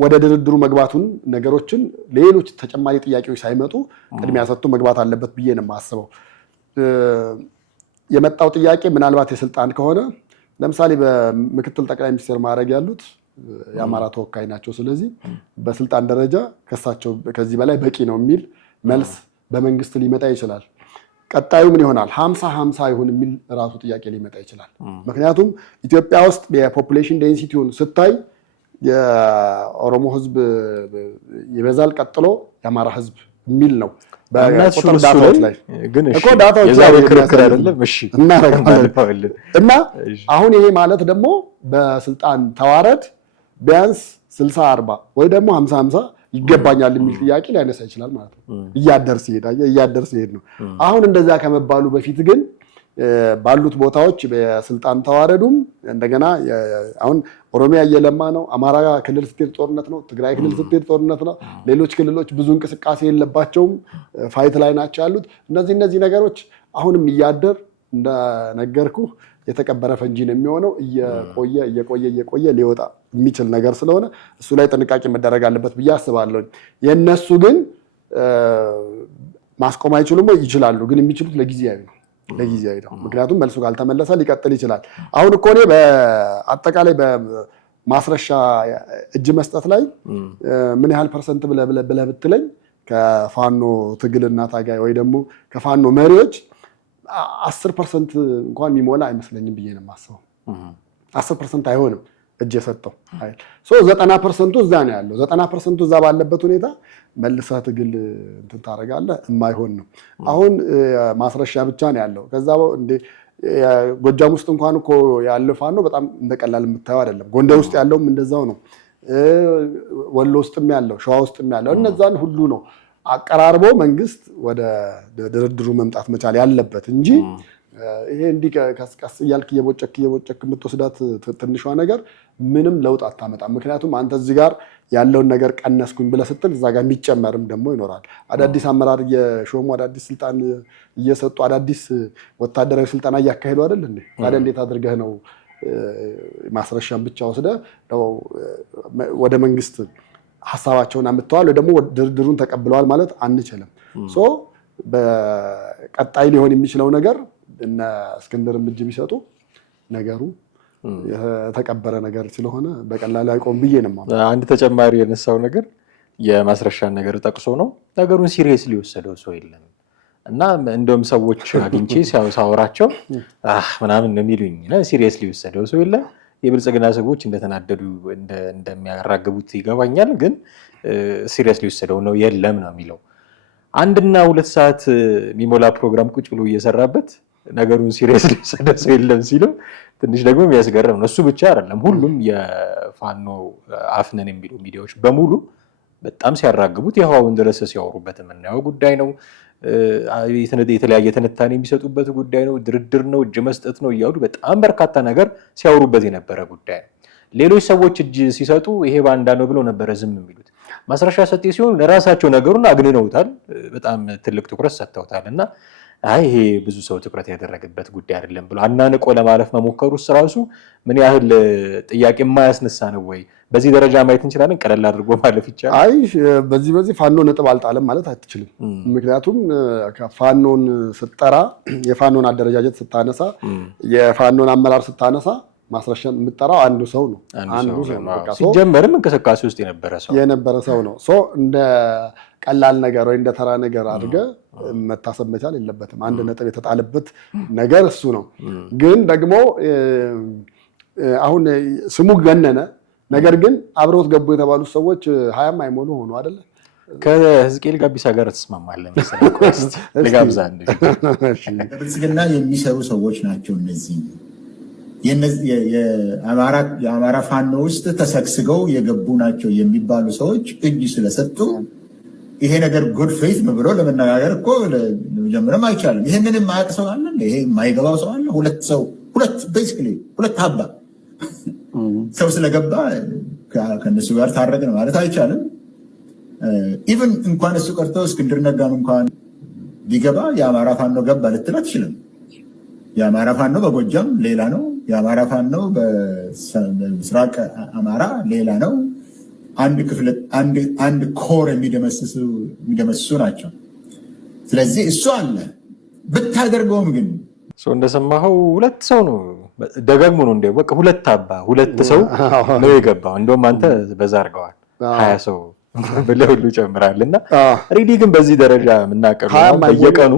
ወደ ድርድሩ መግባቱን ነገሮችን ሌሎች ተጨማሪ ጥያቄዎች ሳይመጡ ቅድሚያ ሰጥቶ መግባት አለበት ብዬ ነው የማስበው። የመጣው ጥያቄ ምናልባት የስልጣን ከሆነ ለምሳሌ በምክትል ጠቅላይ ሚኒስትር ማዕረግ ያሉት የአማራ ተወካይ ናቸው። ስለዚህ በስልጣን ደረጃ ከሳቸው ከዚህ በላይ በቂ ነው የሚል መልስ በመንግስት ሊመጣ ይችላል። ቀጣዩ ምን ይሆናል? 50-50 ይሁን የሚል ራሱ ጥያቄ ሊመጣ ይችላል። ምክንያቱም ኢትዮጵያ ውስጥ የፖፑሌሽን ዴንሲቲውን ስታይ የኦሮሞ ህዝብ ይበዛል፣ ቀጥሎ የአማራ ህዝብ የሚል ነው። በቁጥር ዳታዎች ላይ ግን እኮ ዳታዎች ክርክር አይደለም። እሺ እናረጋለን። እና አሁን ይሄ ማለት ደግሞ በስልጣን ተዋረድ ቢያንስ 60-40 ወይ ደግሞ 50-50 ይገባኛል የሚል ጥያቄ ሊያነሳ ይችላል ማለት ነው። እያደር ሲሄድ ነው። አሁን እንደዛ ከመባሉ በፊት ግን ባሉት ቦታዎች በስልጣን ተዋረዱም እንደገና አሁን ኦሮሚያ እየለማ ነው። አማራ ክልል ስትሄድ ጦርነት ነው። ትግራይ ክልል ስትሄድ ጦርነት ነው። ሌሎች ክልሎች ብዙ እንቅስቃሴ የለባቸውም፣ ፋይት ላይ ናቸው ያሉት። እነዚህ ነገሮች አሁንም እያደር እንደነገርኩ የተቀበረ ፈንጂ ነው የሚሆነው። እየቆየ ሊወጣ የሚችል ነገር ስለሆነ እሱ ላይ ጥንቃቄ መደረግ አለበት ብዬ አስባለሁ። የእነሱ ግን ማስቆም አይችሉም ወይ? ይችላሉ፣ ግን የሚችሉት ለጊዜያዊ ነው። ምክንያቱም መልሱ ካልተመለሰ ሊቀጥል ይችላል። አሁን እኮ እኔ በአጠቃላይ በማስረሻ እጅ መስጠት ላይ ምን ያህል ፐርሰንት ብለህ ብትለኝ ከፋኖ ትግልና ታጋይ ወይ ደግሞ ከፋኖ መሪዎች 10% እንኳን የሚሞላ አይመስለኝም ብዬ ነው የማስበው። 10% አይሆንም እጅ የሰጠው አይደል? 90% እዛ ነው ያለው። 90% እዛ ባለበት ሁኔታ መልሰህ ትግል እንትን ታደርጋለህ፣ የማይሆን ነው። አሁን ማስረሻ ብቻ ነው ያለው። ከዛ እንደ ጎጃም ውስጥ እንኳን እኮ ያለው ፋኖ በጣም እንደቀላል የምታየው አይደለም። ጎንደር ውስጥ ያለውም እንደዛው ነው። ወሎ ውስጥም ያለው፣ ሸዋ ውስጥም ያለው እነዛን ሁሉ ነው አቀራርቦ መንግስት ወደ ድርድሩ መምጣት መቻል ያለበት እንጂ ይሄ እንዲህ ቀስ እያልክ እየቦጨክ የምትወስዳት ትንሿ ነገር ምንም ለውጥ አታመጣም። ምክንያቱም አንተ እዚህ ጋር ያለውን ነገር ቀነስኩኝ ብለህ ስትል እዛ ጋር የሚጨመርም ደግሞ ይኖራል። አዳዲስ አመራር እየሾሙ አዳዲስ ስልጣን እየሰጡ አዳዲስ ወታደራዊ ስልጠና እያካሄዱ አይደል እንዴ? ታዲያ እንዴት አድርገህ ነው ማስረሻን ብቻ ወስደህ ወደ መንግስት ሀሳባቸውን አምጥተዋል ወይ ደግሞ ድርድሩን ተቀብለዋል ማለት አንችልም። በቀጣይ ሊሆን የሚችለው ነገር እነ እስክንድርም እጅ ቢሰጡ ነገሩ የተቀበረ ነገር ስለሆነ በቀላሉ አይቆም ብዬ ነው ማለት። አንድ ተጨማሪ የነሳው ነገር የማስረሻን ነገር ጠቅሶ ነው። ነገሩን ሲሪየስሊ የወሰደው ሰው የለም እና እንደውም ሰዎች አግኝቼ ሳወራቸው ምናምን ነው የሚሉኝ። ሲሪየስሊ የወሰደው ሰው የለም። የብልጽግና ሰዎች እንደተናደዱ እንደሚያራግቡት ይገባኛል፣ ግን ሲሪየስሊ የወሰደው ነው የለም ነው የሚለው። 1.2 ሰዓት የሚሞላ ፕሮግራም ቁጭ ብሎ እየሰራበት ነገሩን ሲሪየስሊ የወሰደ ሰው የለም ሲለው ትንሽ ደግሞ የሚያስገርም ነው። እሱ ብቻ አይደለም፣ ሁሉም የፋኖ አፍነን የሚሉ ሚዲያዎች በሙሉ በጣም ሲያራግቡት የህዋውን ድረስ ሲያወሩበት የምናየው ጉዳይ ነው። የተለያየ ትንታኔ የሚሰጡበት ጉዳይ ነው። ድርድር ነው፣ እጅ መስጠት ነው እያሉ በጣም በርካታ ነገር ሲያወሩበት የነበረ ጉዳይ ነው። ሌሎች ሰዎች እጅ ሲሰጡ ይሄ ባንዳ ነው ብለው ነበረ ዝም የሚሉት። ማስረሻ ሰጤ ሲሆን ለራሳቸው ነገሩን አግንነውታል፣ በጣም ትልቅ ትኩረት ሰጥተውታል። እና ይሄ ብዙ ሰው ትኩረት ያደረገበት ጉዳይ አይደለም ብሎ አናንቆ ለማለፍ መሞከሩስ ራሱ ምን ያህል ጥያቄ የማያስነሳ ነው ወይ? በዚህ ደረጃ ማየት እንችላለን። ቀለል አድርጎ ማለፍ ይቻላል። በዚህ ፋኖ ነጥብ አልጣለም ማለት አትችልም። ምክንያቱም ፋኖን ስትጠራ፣ የፋኖን አደረጃጀት ስታነሳ፣ የፋኖን አመራር ስታነሳ ማስረሻን የምጠራው አንዱ ሰው ነው። ሲጀመርም እንቅስቃሴ ውስጥ የነበረ ሰው ነው። እንደ ቀላል ነገር ወይ እንደ ተራ ነገር አድርገህ መታሰብ መቻል የለበትም። አንድ ነጥብ የተጣለበት ነገር እሱ ነው። ግን ደግሞ አሁን ስሙ ገነነ፣ ነገር ግን አብረውት ገቡ የተባሉት ሰዎች 20 አይሞሉ ሆኑ አይደለ? ከሕዝቅኤል ጋቢሳ ጋር ተስማማለህ መሰለኝ። ለጋብዛ እንደ ብልጽግና የሚሰሩ ሰዎች ናቸው እነዚህ። የአማራ ፋኖ ውስጥ ተሰግስገው የገቡ ናቸው የሚባሉ ሰዎች እጅ ስለሰጡ ይሄ ነገር ጉድ ፌት ነው ብሎ ለመነጋገር እኮ ለመጀመርም አይቻልም። ይሄንንም ማያውቅ ሰው አለ? ይሄ የማይገባው ሰው አለ? ሁለት ሀባ ሰው ስለገባ ከነሱ ጋር ታረቅን ማለት አይቻልም። ኢቨን እንኳን እሱ ቀርቶ እስክንድር ነጋም እንኳን ቢገባ የአማራ ፋኖ ገባ ልትል አትችልም። የአማራ ፋኖ በጎጃም ሌላ ነው። የአማራ ፋኖ በምስራቅ አማራ ሌላ ነው። አንድ ኮር የሚደመስሱ ናቸው። ስለዚህ እሱ አለ ብታደርገውም ግን እንደሰማኸው ሁለት ሰው ነው ደጋግሞ ነው እንደው በቃ ሁለት ሰው ነው የገባው። እንደውም አንተ በዛ አድርገዋል 20 ሰው ብለህ ሁሉ ጨምራልና ሪዲ ግን በዚህ ደረጃ የምናቀርበው በየቀኑ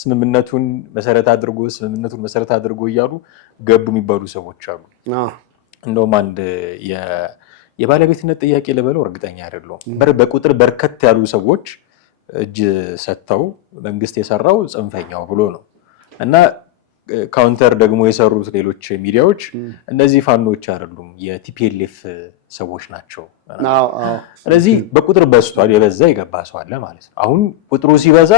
ስምምነቱን መሰረት አድርጎ እያሉ ገቡ የሚባሉ ሰዎች አሉ። እንደውም አንድ የባለቤትነት ጥያቄ ልበለው እርግጠኛ አይደለሁም። በቁጥር በርከት ያሉ ሰዎች እጅ ሰጥተው መንግስት የሰራው ጽንፈኛው ብሎ ነው እና ካውንተር ደግሞ የሰሩት ሌሎች ሚዲያዎች እነዚህ ፋኖች አይደሉም የቲፒኤልኤፍ ሰዎች ናቸው። ስለዚህ በቁጥር በዝቷል፣ የበዛ የገባ ሰው አለ ማለት ነው። አሁን ቁጥሩ ሲበዛ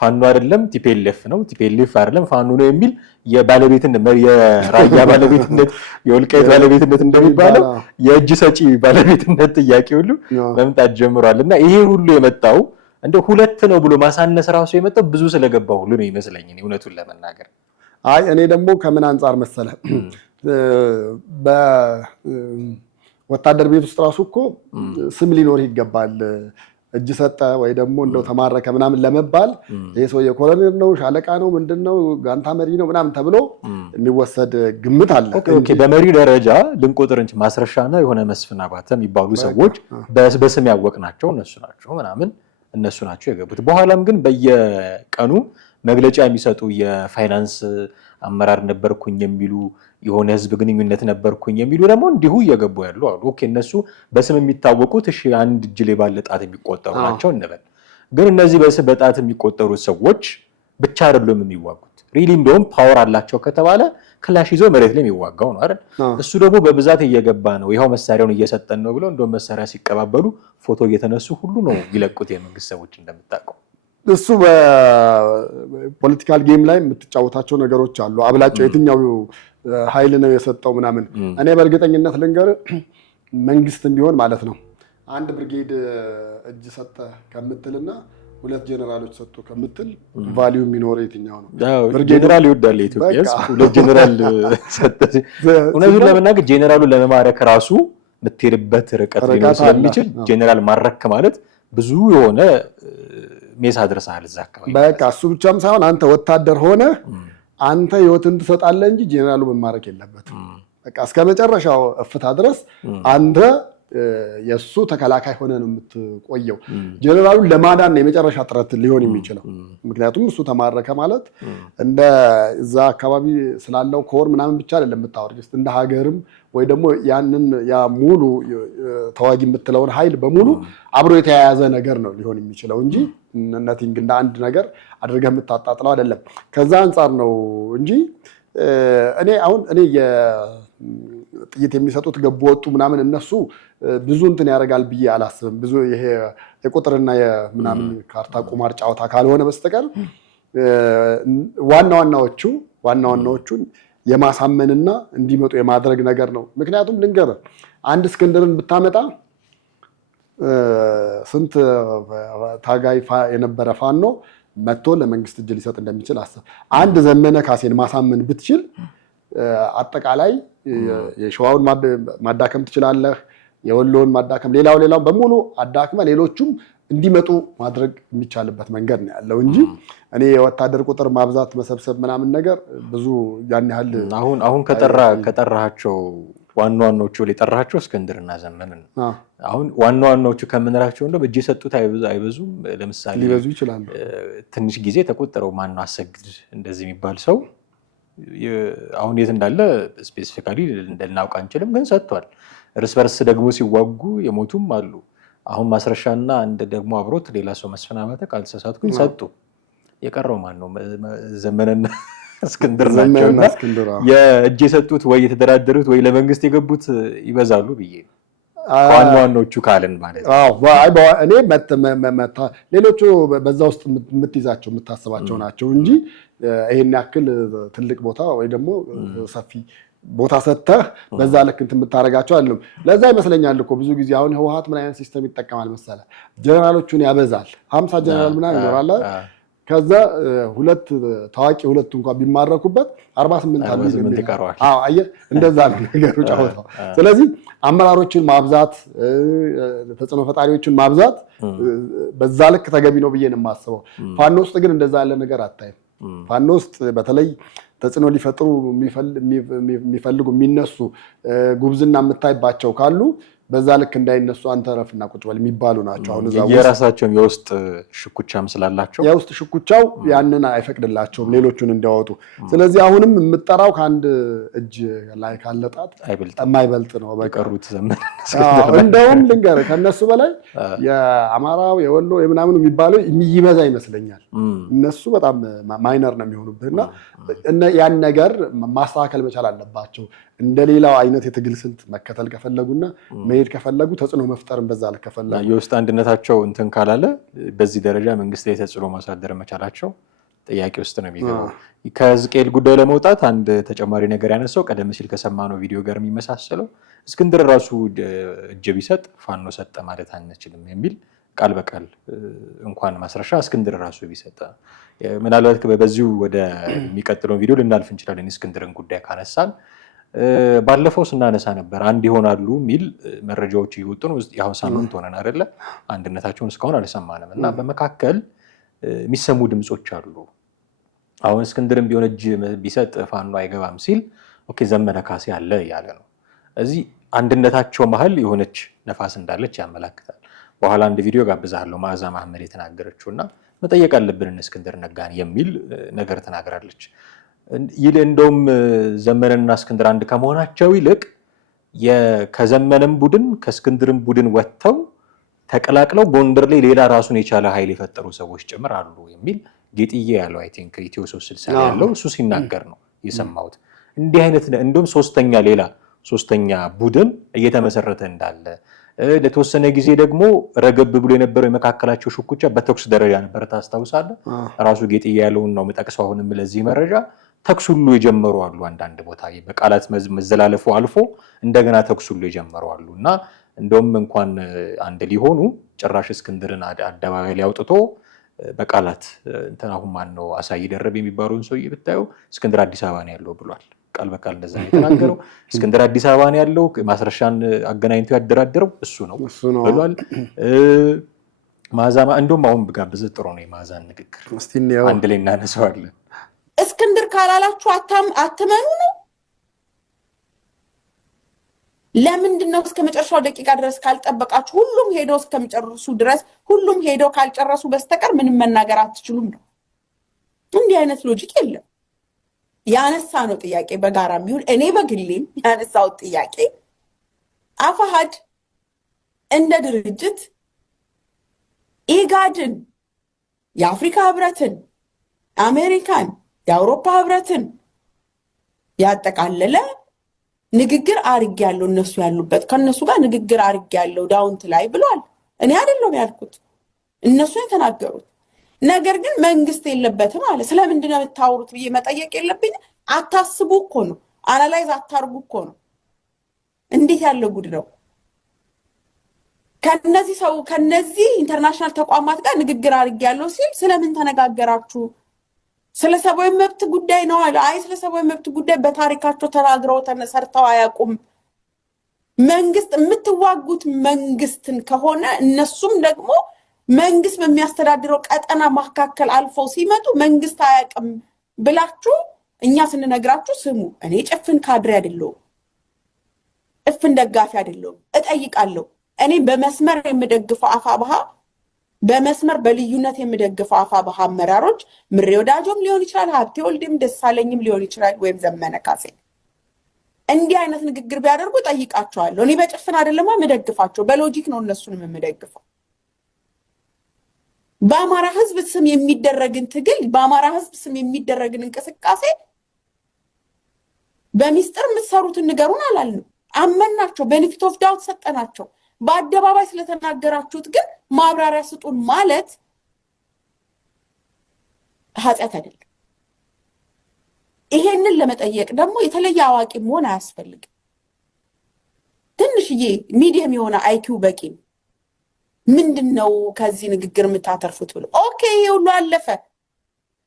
ፋኖ አይደለም ቲፒኤልኤፍ ነው፣ ቲፒኤልኤፍ አይደለም ፋኖ ነው የሚል የባለቤትነት የራያ ባለቤትነት የወልቃይት ባለቤትነት እንደሚባለው የእጅ ሰጪ ባለቤትነት ጥያቄ ሁሉ መምጣት ጀምሯል። እና ይሄ ሁሉ የመጣው እንደው ሁለት ነው ብሎ ማሳነስ ራሱ የመጣው ብዙ ስለገባ ሁሉ ነው ይመስለኝ እውነቱን ለመናገር። እኔ ደግሞ ከምን አንጻር መሰለ በወታደር ቤት ውስጥ ራሱ እኮ ስም ሊኖር ይገባል። እጅ ሰጠ ወይ ደግሞ እንደው ተማረከ ምናምን ለመባል ይሄ ሰው የኮሎኔል ነው ሻለቃ ነው ምንድነው ጋንታ መሪ ነው ምናምን ተብሎ የሚወሰድ ግምት አለ። ኦኬ በመሪ ደረጃ ልንቆጥር እንጂ ማስረሻና የሆነ መስፍን አባተ የሚባሉ ሰዎች በስም ያወቅናቸው እነሱ ናቸው የገቡት። በኋላም ግን በየቀኑ መግለጫ የሚሰጡ የፋይናንስ አመራር ነበርኩኝ የሚሉ የሆነ ህዝብ ግንኙነት ነበርኩኝ የሚሉ ደግሞ እንዲሁ እየገቡ ያሉ አሉ። ኦኬ እነሱ በስም የሚታወቁት አንድ እጅ ላይ ባለ ጣት የሚቆጠሩ ናቸው እንበል። ግን እነዚህ በስም በጣት የሚቆጠሩት ሰዎች ብቻ አይደሉም የሚዋጉት። ሪሊ እንደውም ፓወር አላቸው ከተባለ ክላሽ ይዞ መሬት ላይ የሚዋጋው ነው አይደል? እሱ ደግሞ በብዛት እየገባ ነው ይኸው መሳሪያውን እየሰጠን ነው ብለው እንደውም መሳሪያ ሲቀባበሉ ፎቶ እየተነሱ ሁሉ ነው የሚለቁት የመንግስት ሰዎች እንደምታውቀው። እሱ በፖለቲካል ጌም ላይ የምትጫወታቸው ነገሮች አሉ። አብላጫው የትኛው ኃይል ነው የሰጠው ምናምን። እኔ በእርግጠኝነት ልንገር መንግስትም ቢሆን ማለት ነው አንድ ብርጌድ እጅ ሰጠ ከምትልና 2 ጄኔራሎች ሰጡ ከምትል ቫልዩ የሚኖረው የትኛው ነው? ጄኔራል ይወዳል ኢትዮጵያ 2 ጄኔራል ሰጠ። እውነቱን ለመናገር ጄኔራሉን ለመማረክ ራሱ የምትሄድበት ርቀት ሊኖር ስለሚችል ጄኔራል ማረክ ማለት ብዙ የሆነ ሜስ አድርሰሃል እዛ አካባቢ። በቃ እሱ ብቻም ሳይሆን አንተ ወታደር ሆነ አንተ ህይወትን ትሰጣለህ እንጂ ጄኔራሉ መማረክ የለበትም። በቃ እስከ መጨረሻው እፍታ ድረስ አንተ የሱ ተከላካይ ሆነ ነው የምትቆየው። ጄኔራሉን ለማዳን ነው የመጨረሻ ጥረት ሊሆን የሚችለው። ምክንያቱም እሱ ተማረከ ማለት እንደ እዛ አካባቢ ስላለው ኮር ምናምን ብቻ አይደለም የምታወርጅ፣ እንደ ሀገርም ወይ ደግሞ ያንን ያ ሙሉ ተዋጊ የምትለውን ኃይል በሙሉ አብሮ የተያያዘ ነገር ነው ሊሆን የሚችለው እንጂ ነቲንግ እንደ አንድ ነገር አድርገህ የምታጣጥለው አይደለም። ከዛ አንጻር ነው እንጂ እኔ ጥይት የሚሰጡት ገቡ ወጡ ምናምን እነሱ ብዙ እንትን ያደርጋል ብዬ አላስብም። ብዙ ይሄ የቁጥርና የምናምን ካርታ ቁማር ጨዋታ ካልሆነ በስተቀር ዋናዎቹን የማሳመንና እንዲመጡ የማድረግ ነገር ነው። ምክንያቱም ልንገርህ አንድ እስክንድርን ብታመጣ ስንት ታጋይ የነበረ ፋኖ መጥቶ ለመንግስት እጅ ሊሰጥ እንደሚችል አስብ። አንድ ዘመነ ካሴን ማሳመን ብትችል አጠቃላይ የሸዋውን ማዳከም ትችላለህ፣ የወሎውን ማዳከም፣ ሌላው በሙሉ አዳክመ ሌሎቹም እንዲመጡ ማድረግ የሚቻልበት መንገድ ነው ያለው እንጂ እኔ የወታደር ቁጥር ማብዛት መሰብሰብ ምናምን ነገር ብዙ ያን ያህል አሁን ከጠራሃቸው ዋናዎቹ የጠራሃቸው እስክንድርና ዘመንን አሁን ዋናዎቹ ከምንላቸው እንደው በእጅ የሰጡት አይበዙም። ለምሳሌ ሊበዙ ይችላሉ። ትንሽ ጊዜ ተቆጠረው ማነው አሰግድ እንደዚህ የሚባል ሰው አሁን የት እንዳለ ስፔሲፊካሊ ልናውቅ አንችልም፣ ግን ሰጥቷል። እርስ በርስ ደግሞ ሲዋጉ የሞቱም አሉ። አሁን ማስረሻና አንድ ደግሞ አብሮት ሌላ ሰው መስፍን አባተ ካልተሳሳትኩኝ ሰጡ። የቀረው ማን ነው? ዘመነና እስክንድር ናቸውና የእጅ የሰጡት ወይ የተደራደሩት ወይ ለመንግስት የገቡት ይበዛሉ ብዬ ዋናዎቹ ካልን ማለት ነው። እኔ ሌሎቹ በዛ ውስጥ የምትይዛቸው የምታስባቸው ናቸው እንጂ ይሄን ያክል ትልቅ ቦታ ወይ ደግሞ ሰፊ ቦታ ሰጥተህ በዛ ልክ እንትን የምታደርጋቸው አይደለም። ለዛ ይመስለኛል እኮ ብዙ ጊዜ አሁን ህወሓት ምን አይነት ሲስተም ይጠቀማል መሰለህ? ጀነራሎቹን ያበዛል። 50 ጀነራል ምናምን ይኖራል። ከዛ ሁለቱ እንኳን ቢማረኩበት 48 ይቀረዋል። አየህ፣ እንደዛ ነው ነገሩ ጫወታው። ስለዚህ አመራሮችን ማብዛት፣ ተጽዕኖ ፈጣሪዎችን ማብዛት በዛ ልክ ተገቢ ነው ብዬ ነው የማስበው። ፋኖ ውስጥ ግን እንደዛ ያለ ነገር አታይም። ፋኖ ውስጥ በተለይ ተጽዕኖ ሊፈጥሩ የሚፈልጉ የሚነሱ ጉብዝና የምታይባቸው ካሉ በዛ ልክ እንዳይነሱ አንተ ረፍና ቁጭ በል የሚባሉ ናቸው። አሁን እዛው የራሳቸውም የውስጥ ሽኩቻም ስላላቸው የውስጥ ሽኩቻው ያንን አይፈቅድላቸውም ሌሎቹን እንዲያወጡ። ስለዚህ አሁንም የምጠራው ከአንድ እጅ ላይ ካለጣት የማይበልጥ ነው። በቀሩት ዘመን እንደውም ልንገርህ ከነሱ በላይ የአማራው የወሎ የምናምኑ የሚባለው የሚበዛ ይመስለኛል። እነሱ በጣም ማይነር ነው የሚሆኑብህና ያን ነገር ማስተካከል መቻል አለባቸው። እንደሌላው አይነት የትግል ስልት መከተል ከፈለጉና መሄድ ከፈለጉ ተጽዕኖ መፍጠርን በዛ ልክ ከፈለጉ የውስጥ አንድነታቸው እንትን ካላለ በዚህ ደረጃ መንግስት ላይ ተጽዕኖ ማሳደር መቻላቸው ጥያቄ ውስጥ ነው የሚገባው። ከሕዝቅኤል ጉዳይ ለመውጣት አንድ ተጨማሪ ነገር ያነሳው ቀደም ሲል ከሰማነው ቪዲዮ ጋር የሚመሳሰለው እስክንድር ራሱ እጅ ቢሰጥ ፋኖ ሰጠ ማለት አንችልም የሚል ቃል በቃል እንኳን ማስረሻ እስክንድር ራሱ ቢሰጥ ምናልባት በዚሁ ወደ የሚቀጥለው ቪዲዮ ልናልፍ እንችላለን። እስክንድርን ጉዳይ ካነሳን ባለፈው ስናነሳ ነበር አንድ ይሆናሉ የሚል መረጃዎች እየወጡ ነው። ያው ሳምንት ሆነን አይደለ? አንድነታቸውን እስካሁን አልሰማንም እና በመካከል የሚሰሙ ድምጾች አሉ። አሁን እስክንድርም ቢሆን እጅ ቢሰጥ ፋኖ አይገባም ሲል ኦኬ ዘመነ ካሴ አለ እያለ ነው። እዚህ አንድነታቸው መሀል የሆነች ነፋስ እንዳለች ያመላክታል። በኋላ አንድ ቪዲዮ ጋብዛለሁ መዓዛ መሐመድ የተናገረችውና መጠየቅ አለብን እስክንድር ነጋን የሚል ነገር ተናግራለች። እንደውም ዘመነና እስክንድር አንድ ከመሆናቸው ይልቅ ከዘመነም ቡድን ከእስክንድርም ቡድን ወጥተው ተቀላቅለው ጎንደር ላይ ሌላ ራሱን የቻለ ኃይል የፈጠሩ ሰዎች ጭምር አሉ የሚል ጌጥዬ ያለው አይ ቲንክ ኢትዮ 360 ያለው እሱ ሲናገር ነው የሰማሁት። እንዲህ አይነት እንደውም ሶስተኛ ቡድን እየተመሰረተ እንዳለ ለተወሰነ ጊዜ ደግሞ ረገብ ብሎ የነበረው የመካከላቸው ሽኩቻ በተኩስ ደረጃ ነበር። ታስታውሳለህ? ራሱ ጌጥዬ ያለውን ነው የምጠቅሰው። አሁንም ለዚህ መረጃ ተኩስ ሁሉ የጀመሩ አሉ። አንዳንድ ቦታ በቃላት መዘላለፉ አልፎ እንደገና ተኩስ ሁሉ የጀመሩ አሉ እና እንደውም እንኳን አንድ ሊሆኑ ጭራሽ እስክንድርን አደባባይ ላይ አውጥቶ በቃላት እንትን አሁን ማን ነው አሳይ ደረብ የሚባለውን ሰውዬ ብታየው እስክንድር አዲስ አበባ ነው ያለው ብሏል። ቃል በቃል እንደዛ ነው የተናገረው። እስክንድር አዲስ አበባ ነው ያለው፣ ማስረሻን አገናኝቶ ያደራደረው እሱ ነው ብሏል። ማዛማ እንደውም አሁን ብጋብዝ ጥሩ ነው የማዛን ንግግር እስቲ እንየው አንድ ላይ እናነሳዋለን። እስክንድር ካላላችሁ አትመኑ ነው። ለምንድን ነው እስከ መጨረሻው ደቂቃ ድረስ ካልጠበቃችሁ ሁሉም ሄዶ እስከሚጨርሱ ድረስ ሁሉም ሄዶ ካልጨረሱ በስተቀር ምንም መናገር አትችሉም ነው? እንዲህ አይነት ሎጂክ የለም። ያነሳ ነው ጥያቄ በጋራ የሚሆን እኔ በግሌም ያነሳው ጥያቄ አፋሃድ እንደ ድርጅት ኢጋድን፣ የአፍሪካ ህብረትን፣ አሜሪካን፣ የአውሮፓ ህብረትን ያጠቃለለ ንግግር አድርጌያለሁ እነሱ ያሉበት ከነሱ ጋር ንግግር አድርጌያለሁ ዳውንት ላይ ብሏል። እኔ አይደለም ያልኩት እነሱ የተናገሩት። ነገር ግን መንግስት የለበትም አለ። ስለምንድን ነው የምታወሩት ብዬ መጠየቅ የለብኝ? አታስቡ እኮ ነው፣ አናላይዝ አታርጉ እኮ ነው። እንዴት ያለ ጉድ ነው! ከነዚህ ኢንተርናሽናል ተቋማት ጋር ንግግር አድርጌያለሁ ሲል ስለምን ተነጋገራችሁ? ስለ ሰብአዊ መብት ጉዳይ ነው አለ። አይ ስለ ሰብአዊ መብት ጉዳይ በታሪካቸው ተናግረው ሰርተው አያውቁም። መንግስት የምትዋጉት መንግስትን ከሆነ እነሱም ደግሞ መንግስት በሚያስተዳድረው ቀጠና መካከል አልፈው ሲመጡ መንግስት አያውቅም ብላችሁ እኛ ስንነግራችሁ ስሙ። እኔ ጭፍን ካድሬ አይደለሁም፣ ጭፍን ደጋፊ አይደለሁም። እጠይቃለሁ። እኔ በመስመር የምደግፈው አፋብሃ በመስመር በልዩነት የምደግፈው አፋብሃ አመራሮች ምሬ ወዳጆም ሊሆን ይችላል፣ ሀብቴ ወልዴም ደሳለኝም ሊሆን ይችላል፣ ወይም ዘመነ ካሴ እንዲህ አይነት ንግግር ቢያደርጉ ጠይቃቸዋለሁ። እኔ በጭፍን አይደለም የምደግፋቸው፣ በሎጂክ ነው እነሱንም የምደግፈው። በአማራ ህዝብ ስም የሚደረግን ትግል፣ በአማራ ህዝብ ስም የሚደረግን እንቅስቃሴ በሚስጥር የምትሰሩትን ንገሩን አላልንም። አመናቸው፣ ቤኔፊት ኦፍ ዳውት ሰጠናቸው። በአደባባይ ስለተናገራችሁት ግን ማብራሪያ ስጡን ማለት ኃጢአት አይደለም። ይሄንን ለመጠየቅ ደግሞ የተለየ አዋቂ መሆን አያስፈልግም። ትንሽዬ ሚዲየም የሆነ አይኪው በቂ ነው። ምንድነው ከዚህ ንግግር የምታተርፉት ብሎ ኦኬ፣ ይሄ ሁሉ አለፈ።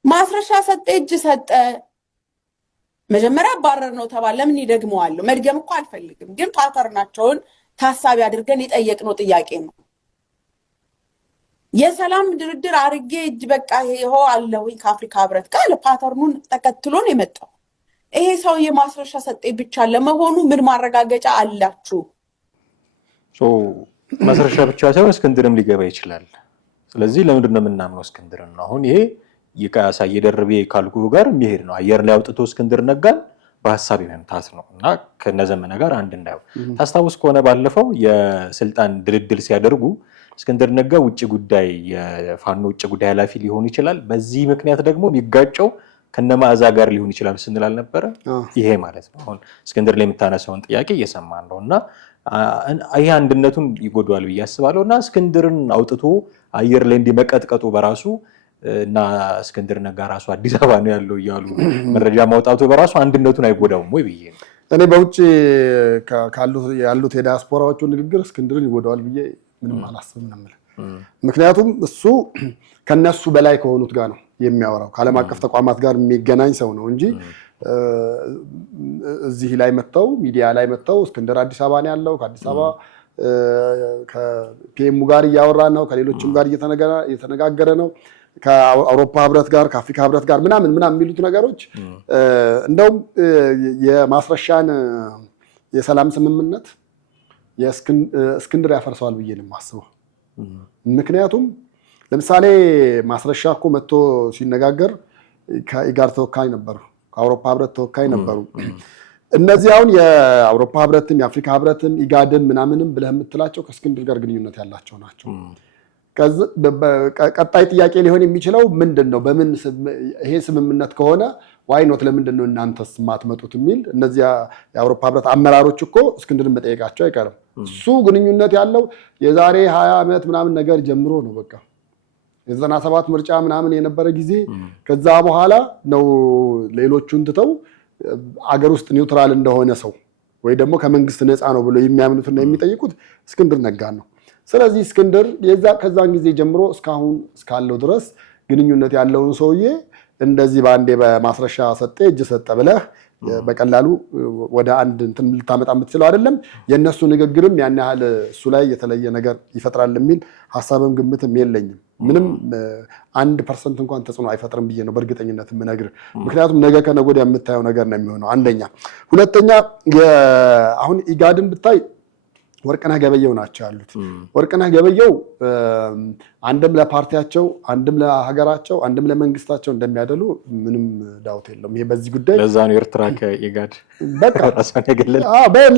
ማስረሻ ሰጠ፣ እጅ ሰጠ፣ መጀመሪያ አባረር ነው ተባለ። ለምን ይደግመዋለሁ? መድገም እኮ አልፈልግም፣ ግን ፓተርናቸውን ታሳቢ አድርገን የጠየቅነው ጥያቄ ነው። የሰላም ድርድር አርጌ እጅ በቃ ይሄው አለሁኝ ከአፍሪካ ህብረት ጋር ለፓተርኑን ተከትሎ ነው የመጣው። ይሄ ሰው የማስረሻ ሰጠ ብቻ ለመሆኑ ምን ማረጋገጫ አላችሁ? ማስረሻ ብቻ ሳይሆን እስክንድርም ሊገባ ይችላል። ስለዚህ ለምንድን ነው የምናምነው እስክንድርን ነው? አሁን ይሄ የቃሳየ ደርቤ ካልኩ ጋር የሚሄድ ነው። አየር ላይ አውጥቶ እስክንድር ነጋን በሐሳብ የመምታት ነው እና ከነዘመነ ጋር አንድ እንዳይው ታስታውስ ከሆነ ባለፈው የስልጣን ድልድል ሲያደርጉ እስክንድር ነጋ ውጭ ጉዳይ የፋኖ ውጭ ጉዳይ ኃላፊ ሊሆን ይችላል፣ በዚህ ምክንያት ደግሞ የሚጋጨው ከነማዕዛ ጋር ሊሆን ይችላል ስንል አልነበረ? ይሄ ማለት ነው አሁን እስክንድር ላይ የምታነሳውን ጥያቄ እየሰማን ነው እና ይሄ አንድነቱን ይጎዳዋል ብዬ አስባለሁ። እና እስክንድርን አውጥቶ አየር ላይ እንዲመቀጥቀጡ በራሱ እና እስክንድር ነጋ ራሱ አዲስ አበባ ነው ያለው እያሉ መረጃ ማውጣቱ በራሱ አንድነቱን አይጎዳውም ወይ ብዬ ነው እኔ በውጭ ያሉት የዲያስፖራዎቹ ንግግር እስክንድርን ይጎዳዋል ብዬ ምንም አላስብም ነው የምልህ። ምክንያቱም እሱ ከነሱ በላይ ከሆኑት ጋር ነው የሚያወራው፣ ከዓለም አቀፍ ተቋማት ጋር የሚገናኝ ሰው ነው እንጂ እዚህ ላይ መጥተው ሚዲያ ላይ መጥተው እስክንድር አዲስ አበባ ነው ያለው፣ ከአዲስ አበባ ከፒኤሙ ጋር እያወራ ነው፣ ከሌሎችም ጋር እየተነጋገረ ነው፣ ከአውሮፓ ህብረት ጋር ከአፍሪካ ህብረት ጋር ምናምን የሚሉት ነገሮች እንደውም የማስረሻን የሰላም ስምምነት እስክንድር ያፈርሰዋል ብዬ ነው የማስበው። ምክንያቱም ለምሳሌ ማስረሻ እኮ መጥቶ ሲነጋገር ከኢጋድ ተወካይ ነበሩ፣ ከአውሮፓ ህብረት ተወካይ ነበሩ። እነዚህ አሁን የአውሮፓ ህብረትም የአፍሪካ ህብረትም ኢጋድም ምናምንም ብለህ የምትላቸው ከእስክንድር ጋር ግንኙነት ያላቸው ናቸው። ቀጣይ ጥያቄ ሊሆን የሚችለው ምንድን ነው? በምን ይሄ ስምምነት ከሆነ ዋይ ኖት ለምንድን ነው እናንተስ ማትመጡት የሚል እነዚህ የአውሮፓ ህብረት አመራሮች እኮ እስክንድርን መጠየቃቸው አይቀርም። እሱ ግንኙነት ያለው የዛሬ 20 ዓመት ምናምን ነገር ጀምሮ ነው። በቃ የ97 ምርጫ ምናምን የነበረ ጊዜ ከዛ በኋላ ነው ሌሎቹን ትተው አገር ውስጥ ኒውትራል እንደሆነ ሰው ወይ ደግሞ ከመንግስት ነፃ ነው ብሎ የሚያምኑትና የሚጠይቁት እስክንድር ነጋን ነው። ስለዚህ እስክንድር ከዛን ጊዜ ጀምሮ እስካሁን እስካለው ድረስ ግንኙነት ያለውን ሰውዬ እንደዚህ በአንዴ በማስረሻ ሰጠ እጅ ሰጠ ብለህ በቀላሉ ወደ አንድ እንትን ልታመጣ የምትችለው አይደለም። የእነሱ ንግግርም ያን ያህል እሱ ላይ የተለየ ነገር ይፈጥራል የሚል ሀሳብም ግምትም የለኝም። ምንም 1% እንኳን ተጽዕኖ አይፈጥርም ብዬ ነው በእርግጠኝነት የምነግርህ። ምክንያቱም ነገ ከነገ ወዲያ የምታየው ነገር ነው የሚሆነው። አንደኛ። ሁለተኛ አሁን ኢጋድን ብታይ ወርቅነህ ገበየሁ ናቸው ያሉት። ወርቅነህ ገበየሁ አንድም ለፓርቲያቸው፣ አንድም ለሀገራቸው፣ አንድም ለመንግስታቸው እንደሚያደሉ ምንም ዳውት የለውም። ይሄ በዚህ ጉዳይ ለዛ ነው ኤርትራ ከኢጋድ በቃ ራስን ያገለለ።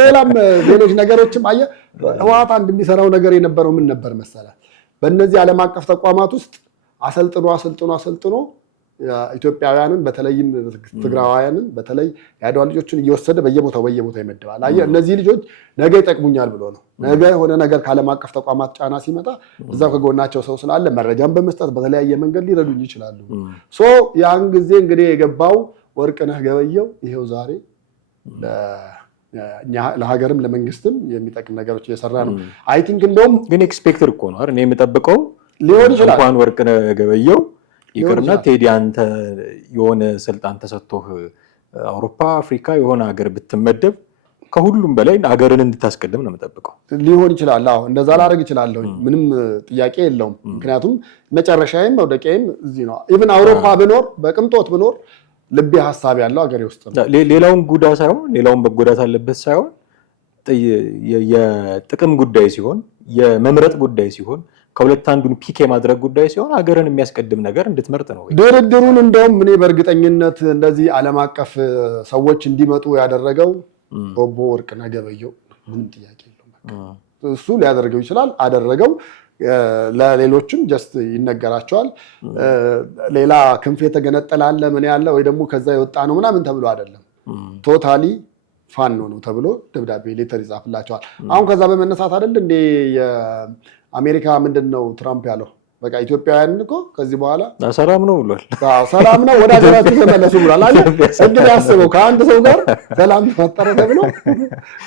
ሌላም ሌሎች ነገሮችም አየህ። ህወሓት አንድ የሚሰራው ነገር የነበረው ምን ነበር መሰለህ? በእነዚህ ዓለም አቀፍ ተቋማት ውስጥ አሰልጥኖ ኢትዮጵያውያንን በተለይም ትግራዋያንን በተለይ የአድዋ ልጆችን እየወሰደ በየቦታው ይመድባል። አየህ እነዚህ ልጆች ነገ ይጠቅሙኛል ብሎ ነው። ነገ የሆነ ነገር ከዓለም አቀፍ ተቋማት ጫና ሲመጣ እዛው ከጎናቸው ሰው ስላለ መረጃን በመስጠት በተለያየ መንገድ ሊረዱኝ ይችላሉ። ያን ጊዜ እንግዲህ የገባው ወርቅነህ ገበየሁ ይሄው ዛሬ ለሀገርም ለመንግስትም የሚጠቅም ነገሮች እየሰራ ነው። አይ ቲንክ እንደውም ግን ኤክስፔክትድ እኮ ነው እኔ የምጠብቀው ሊሆን ይችላል እንኳን ወርቅነህ ገበየሁ ይቅርና ቴዲ አንተ የሆነ ስልጣን ተሰጥቶህ አውሮፓ አፍሪካ የሆነ ሀገር ብትመደብ ከሁሉም በላይ ሀገርን እንድታስቀድም ነው የምጠብቀው። ሊሆን ይችላል። አዎ እንደዛ ላደርግ እችላለሁ። ምንም ጥያቄ የለውም። ምክንያቱም መጨረሻዬም መውደቂያዬም እዚህ ነው። ኢቭን አውሮፓ ብኖር በቅንጦት ብኖር ልቤ ሀሳብ ያለው ሀገሬ ውስጥ ነው። ሌላውን ጉዳ ሳይሆን ሌላውን መጎዳት አለበት ሳይሆን የጥቅም ጉዳይ ሲሆን የመምረጥ ጉዳይ ሲሆን ከሁለት አንዱን ፒክ የማድረግ ጉዳይ ሲሆን ሀገርን የሚያስቀድም ነገር እንድትመርጥ ነው። ድርድሩን እንደውም እኔ በእርግጠኝነት እንደዚህ ዓለም አቀፍ ሰዎች እንዲመጡ ያደረገው ኦቦ ወርቅነህ ገበየሁ ምንም ጥያቄ የለውም። እሱ ሊያደርገው ይችላል፣ አደረገው። ለሌሎችም ጀስት ይነገራቸዋል። ሌላ ክንፍ የተገነጠለ አለ ምን ያለ ወይ ደግሞ ከዛ የወጣ ነው ምናምን ተብሎ አይደለም። ቶታሊ ፋኖ ነው ተብሎ ደብዳቤ ሌተር ይጻፍላቸዋል። አሁን ከዛ በመነሳት አይደል እንዴ አሜሪካ ምንድነው ትራምፕ ያለው? በቃ ኢትዮጵያውያን እኮ ከዚህ በኋላ ሰላም ነው ብሏል። ሰላም ነው ወደ ሀገራችሁ ተመለሱ ብሏል። እንግዲህ አስበው ከአንድ ሰው ጋር ሰላም ተፈጠረ ተብሎ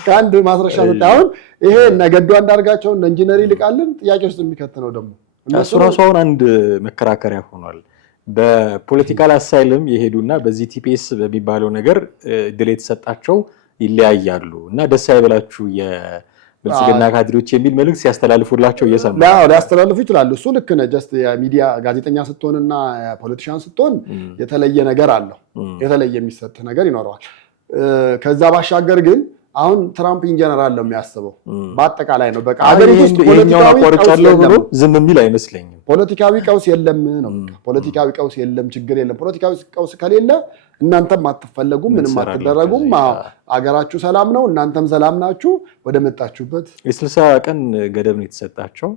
ከአንድ ማስረሻ መጣ። አሁን ይሄ ነገዱ አንዳርጋቸው ኢንጂነር ይልቃልን ጥያቄ ውስጥ የሚከት ነው። ደግሞ እሱ ራሱ አሁን አንድ መከራከሪያ ሆኗል። በፖለቲካል አሳይልም የሄዱና በዚህ ቲፒኤስ በሚባለው ነገር ድል የተሰጣቸው ይለያያሉ እና ደስ አይበላችሁ ብልጽግና ካድሬዎች የሚል መልእክት ሲያስተላልፉላቸው እየሰማ ሊያስተላልፉ ይችላሉ። እሱ ልክ ነህ። ጀስት የሚዲያ ጋዜጠኛ ስትሆንና ፖለቲሻን ስትሆን የተለየ ነገር አለው፣ የተለየ የሚሰጥ ነገር ይኖረዋል። ከዛ ባሻገር ግን አሁን ትራምፕ ኢንጀነራል ነው የሚያስበው በአጠቃላይ ነው። በቃ ሀገሪቱ ውስጥ ዝም የሚል አይመስለኝም። ፖለቲካዊ ቀውስ የለም ነው። ፖለቲካዊ ቀውስ የለም፣ ችግር የለም። ፖለቲካዊ ቀውስ ከሌለ እናንተም አትፈለጉም፣ ምንም አትደረጉም። አገራችሁ ሰላም ነው፣ እናንተም ሰላም ናችሁ። ወደ መጣችሁበት የ60 ቀን ገደብ ነው የተሰጣቸው።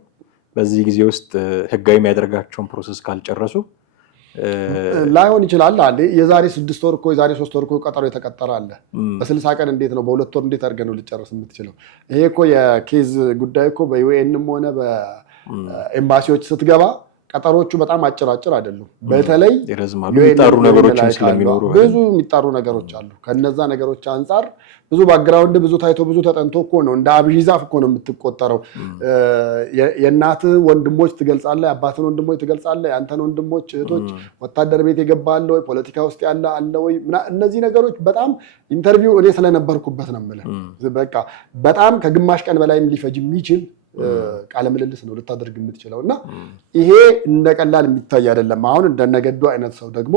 በዚህ ጊዜ ውስጥ ህጋዊ የሚያደርጋቸውን ፕሮሰስ ካልጨረሱ ላይሆን ይችላል። የዛሬ 6 ወር እኮ የዛሬ 3 ወር እኮ ቀጠሮ የተቀጠረ አለ። በ60 ቀን እንዴት ነው በ2 ወር እንዴት አድርገህ ነው ልጨርስ የምትችለው? ይሄ እኮ የኬዝ ጉዳይ እኮ በዩኤንም ሆነ በኤምባሲዎች ስትገባ ቀጠሮቹ በጣም አጭር አይደሉም። በተለይ የሚጣሩ ነገሮችን ስለሚኖሩ ብዙ የሚጣሩ ነገሮች አሉ። ከነዛ ነገሮች አንጻር ብዙ ባክግራውንድ ብዙ ታይቶ ብዙ ተጠንቶ እኮ ነው እንደ አብይ ዛፍ እኮ ነው የምትቆጠረው። የእናትህ ወንድሞች ትገልጻለህ፣ የአባትህን ወንድሞች ትገልጻለህ፣ የአንተን ወንድሞች እህቶች፣ ወታደር ቤት የገባ አለ ወይ፣ ፖለቲካ ውስጥ ያለ አለ ወይ፣ እነዚህ ነገሮች በጣም ኢንተርቪው እኔ ስለነበርኩበት ነው የምልህ። በቃ በጣም ከግማሽ ቀን በላይም ሊፈጅ የሚችል ቃለ ምልልስ ነው ልታደርግ የምትችለው እና ይሄ እንደቀላል የሚታይ አይደለም። አሁን እንደነገዱ አይነት ሰው ደግሞ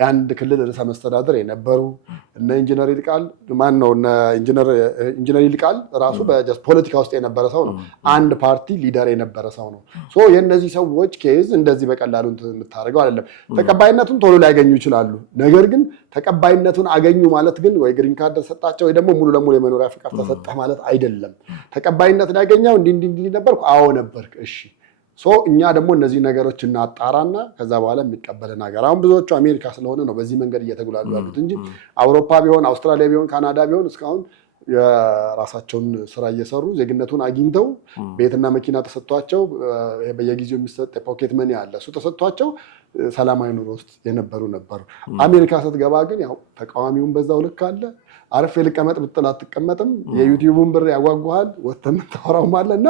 የአንድ ክልል ርዕሰ መስተዳድር የነበሩ እነ ኢንጂነር ይልቃል ኢንጂነር ይልቃል ራሱ በፖለቲካ ውስጥ የነበረ ሰው ነው። አንድ ፓርቲ ሊደር የነበረ ሰው ነው። የእነዚህ ሰዎች ኬዝ እንደዚህ በቀላሉ የምታደርገው አይደለም። ተቀባይነቱን ቶሎ ሊያገኙ ይችላሉ። ነገር ግን ተቀባይነቱን አገኙ ማለት ግን ወይ ግሪን ካርድ ተሰጣቸው ወይ ደግሞ ሙሉ ለሙሉ የመኖሪያ ፍቃድ ተሰጠ ማለት አይደለም። ተቀባይነት ሊያገኘው እንዲህ ነበርኩ፣ አዎ ነበርክ፣ እሺ። እኛ ደግሞ እነዚህ ነገሮች እናጣራና ከዛ በኋላ የሚቀበልን ሀገር አሁን ብዙዎቹ አሜሪካ ስለሆነ ነው በዚህ መንገድ እየተጉላሉ ያሉት እንጂ አውሮፓ ቢሆን አውስትራሊያ ቢሆን ካናዳ ቢሆን እስካሁን የራሳቸውን ስራ እየሰሩ ዜግነቱን አግኝተው ቤትና መኪና ተሰጥቷቸው በየጊዜው የሚሰጥ ፖኬት መኒ አለ፣ እሱ ተሰጥቷቸው ሰላማዊ ኑሮ ውስጥ የነበሩ ነበሩ። አሜሪካ ስትገባ ግን ያው ተቃዋሚውን በዛው ልክ አለ። አርፌ ልቀመጥ ብትል አትቀመጥም። የዩቲዩብን ብር ያጓጓሃል፣ ወጥተህ የምታወራውም አለ እና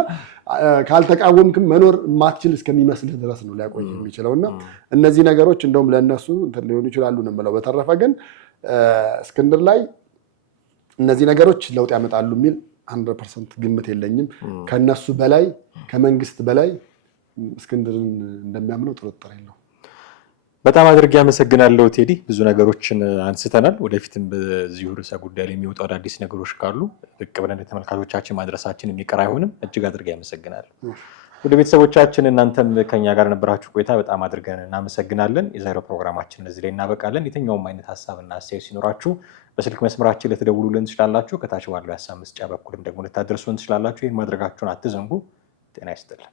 ካልተቃወምክም መኖር የማትችል እስከሚመስልህ ድረስ ነው ሊያቆይ የሚችለው እና እነዚህ ነገሮች እንደውም ለእነሱ እንትን ሊሆኑ ይችላሉ ነው የምለው። በተረፈ ግን እስክንድር ላይ እነዚህ ነገሮች ለውጥ ያመጣሉ የሚል 100% ግምት የለኝም። ከነሱ በላይ ከመንግስት በላይ እስክንድርን እንደሚያምነው ጥርጥር የለውም። በጣም አድርጌ አመሰግናለሁ ቴዲ። ብዙ ነገሮችን አንስተናል። ወደፊትም በዚሁ ርዕሰ ጉዳይ ላይ የሚወጡ አዳዲስ ነገሮች ካሉ ብቅ ብለን ለተመልካቾቻችን ማድረሳችን የሚቀር አይሆንም። እጅግ አድርጌ አመሰግናለሁ። ወደ ቤተሰቦቻችን እናንተም ከኛ ጋር ነበራችሁ ቆይታ በጣም አድርገን እናመሰግናለን። የዛሬው ፕሮግራማችን እዚህ ላይ እናበቃለን። የትኛውም አይነት ሀሳብና አስተያየት ሲኖራችሁ በስልክ መስመራችን ልትደውሉልን ትችላላችሁ። ከታች ባለው የሀሳብ መስጫ በኩልም ደግሞ ልታደርሱን ትችላላችሁ። ይህን ማድረጋችሁን አትዘንጉ። ጤና ይስጥልን።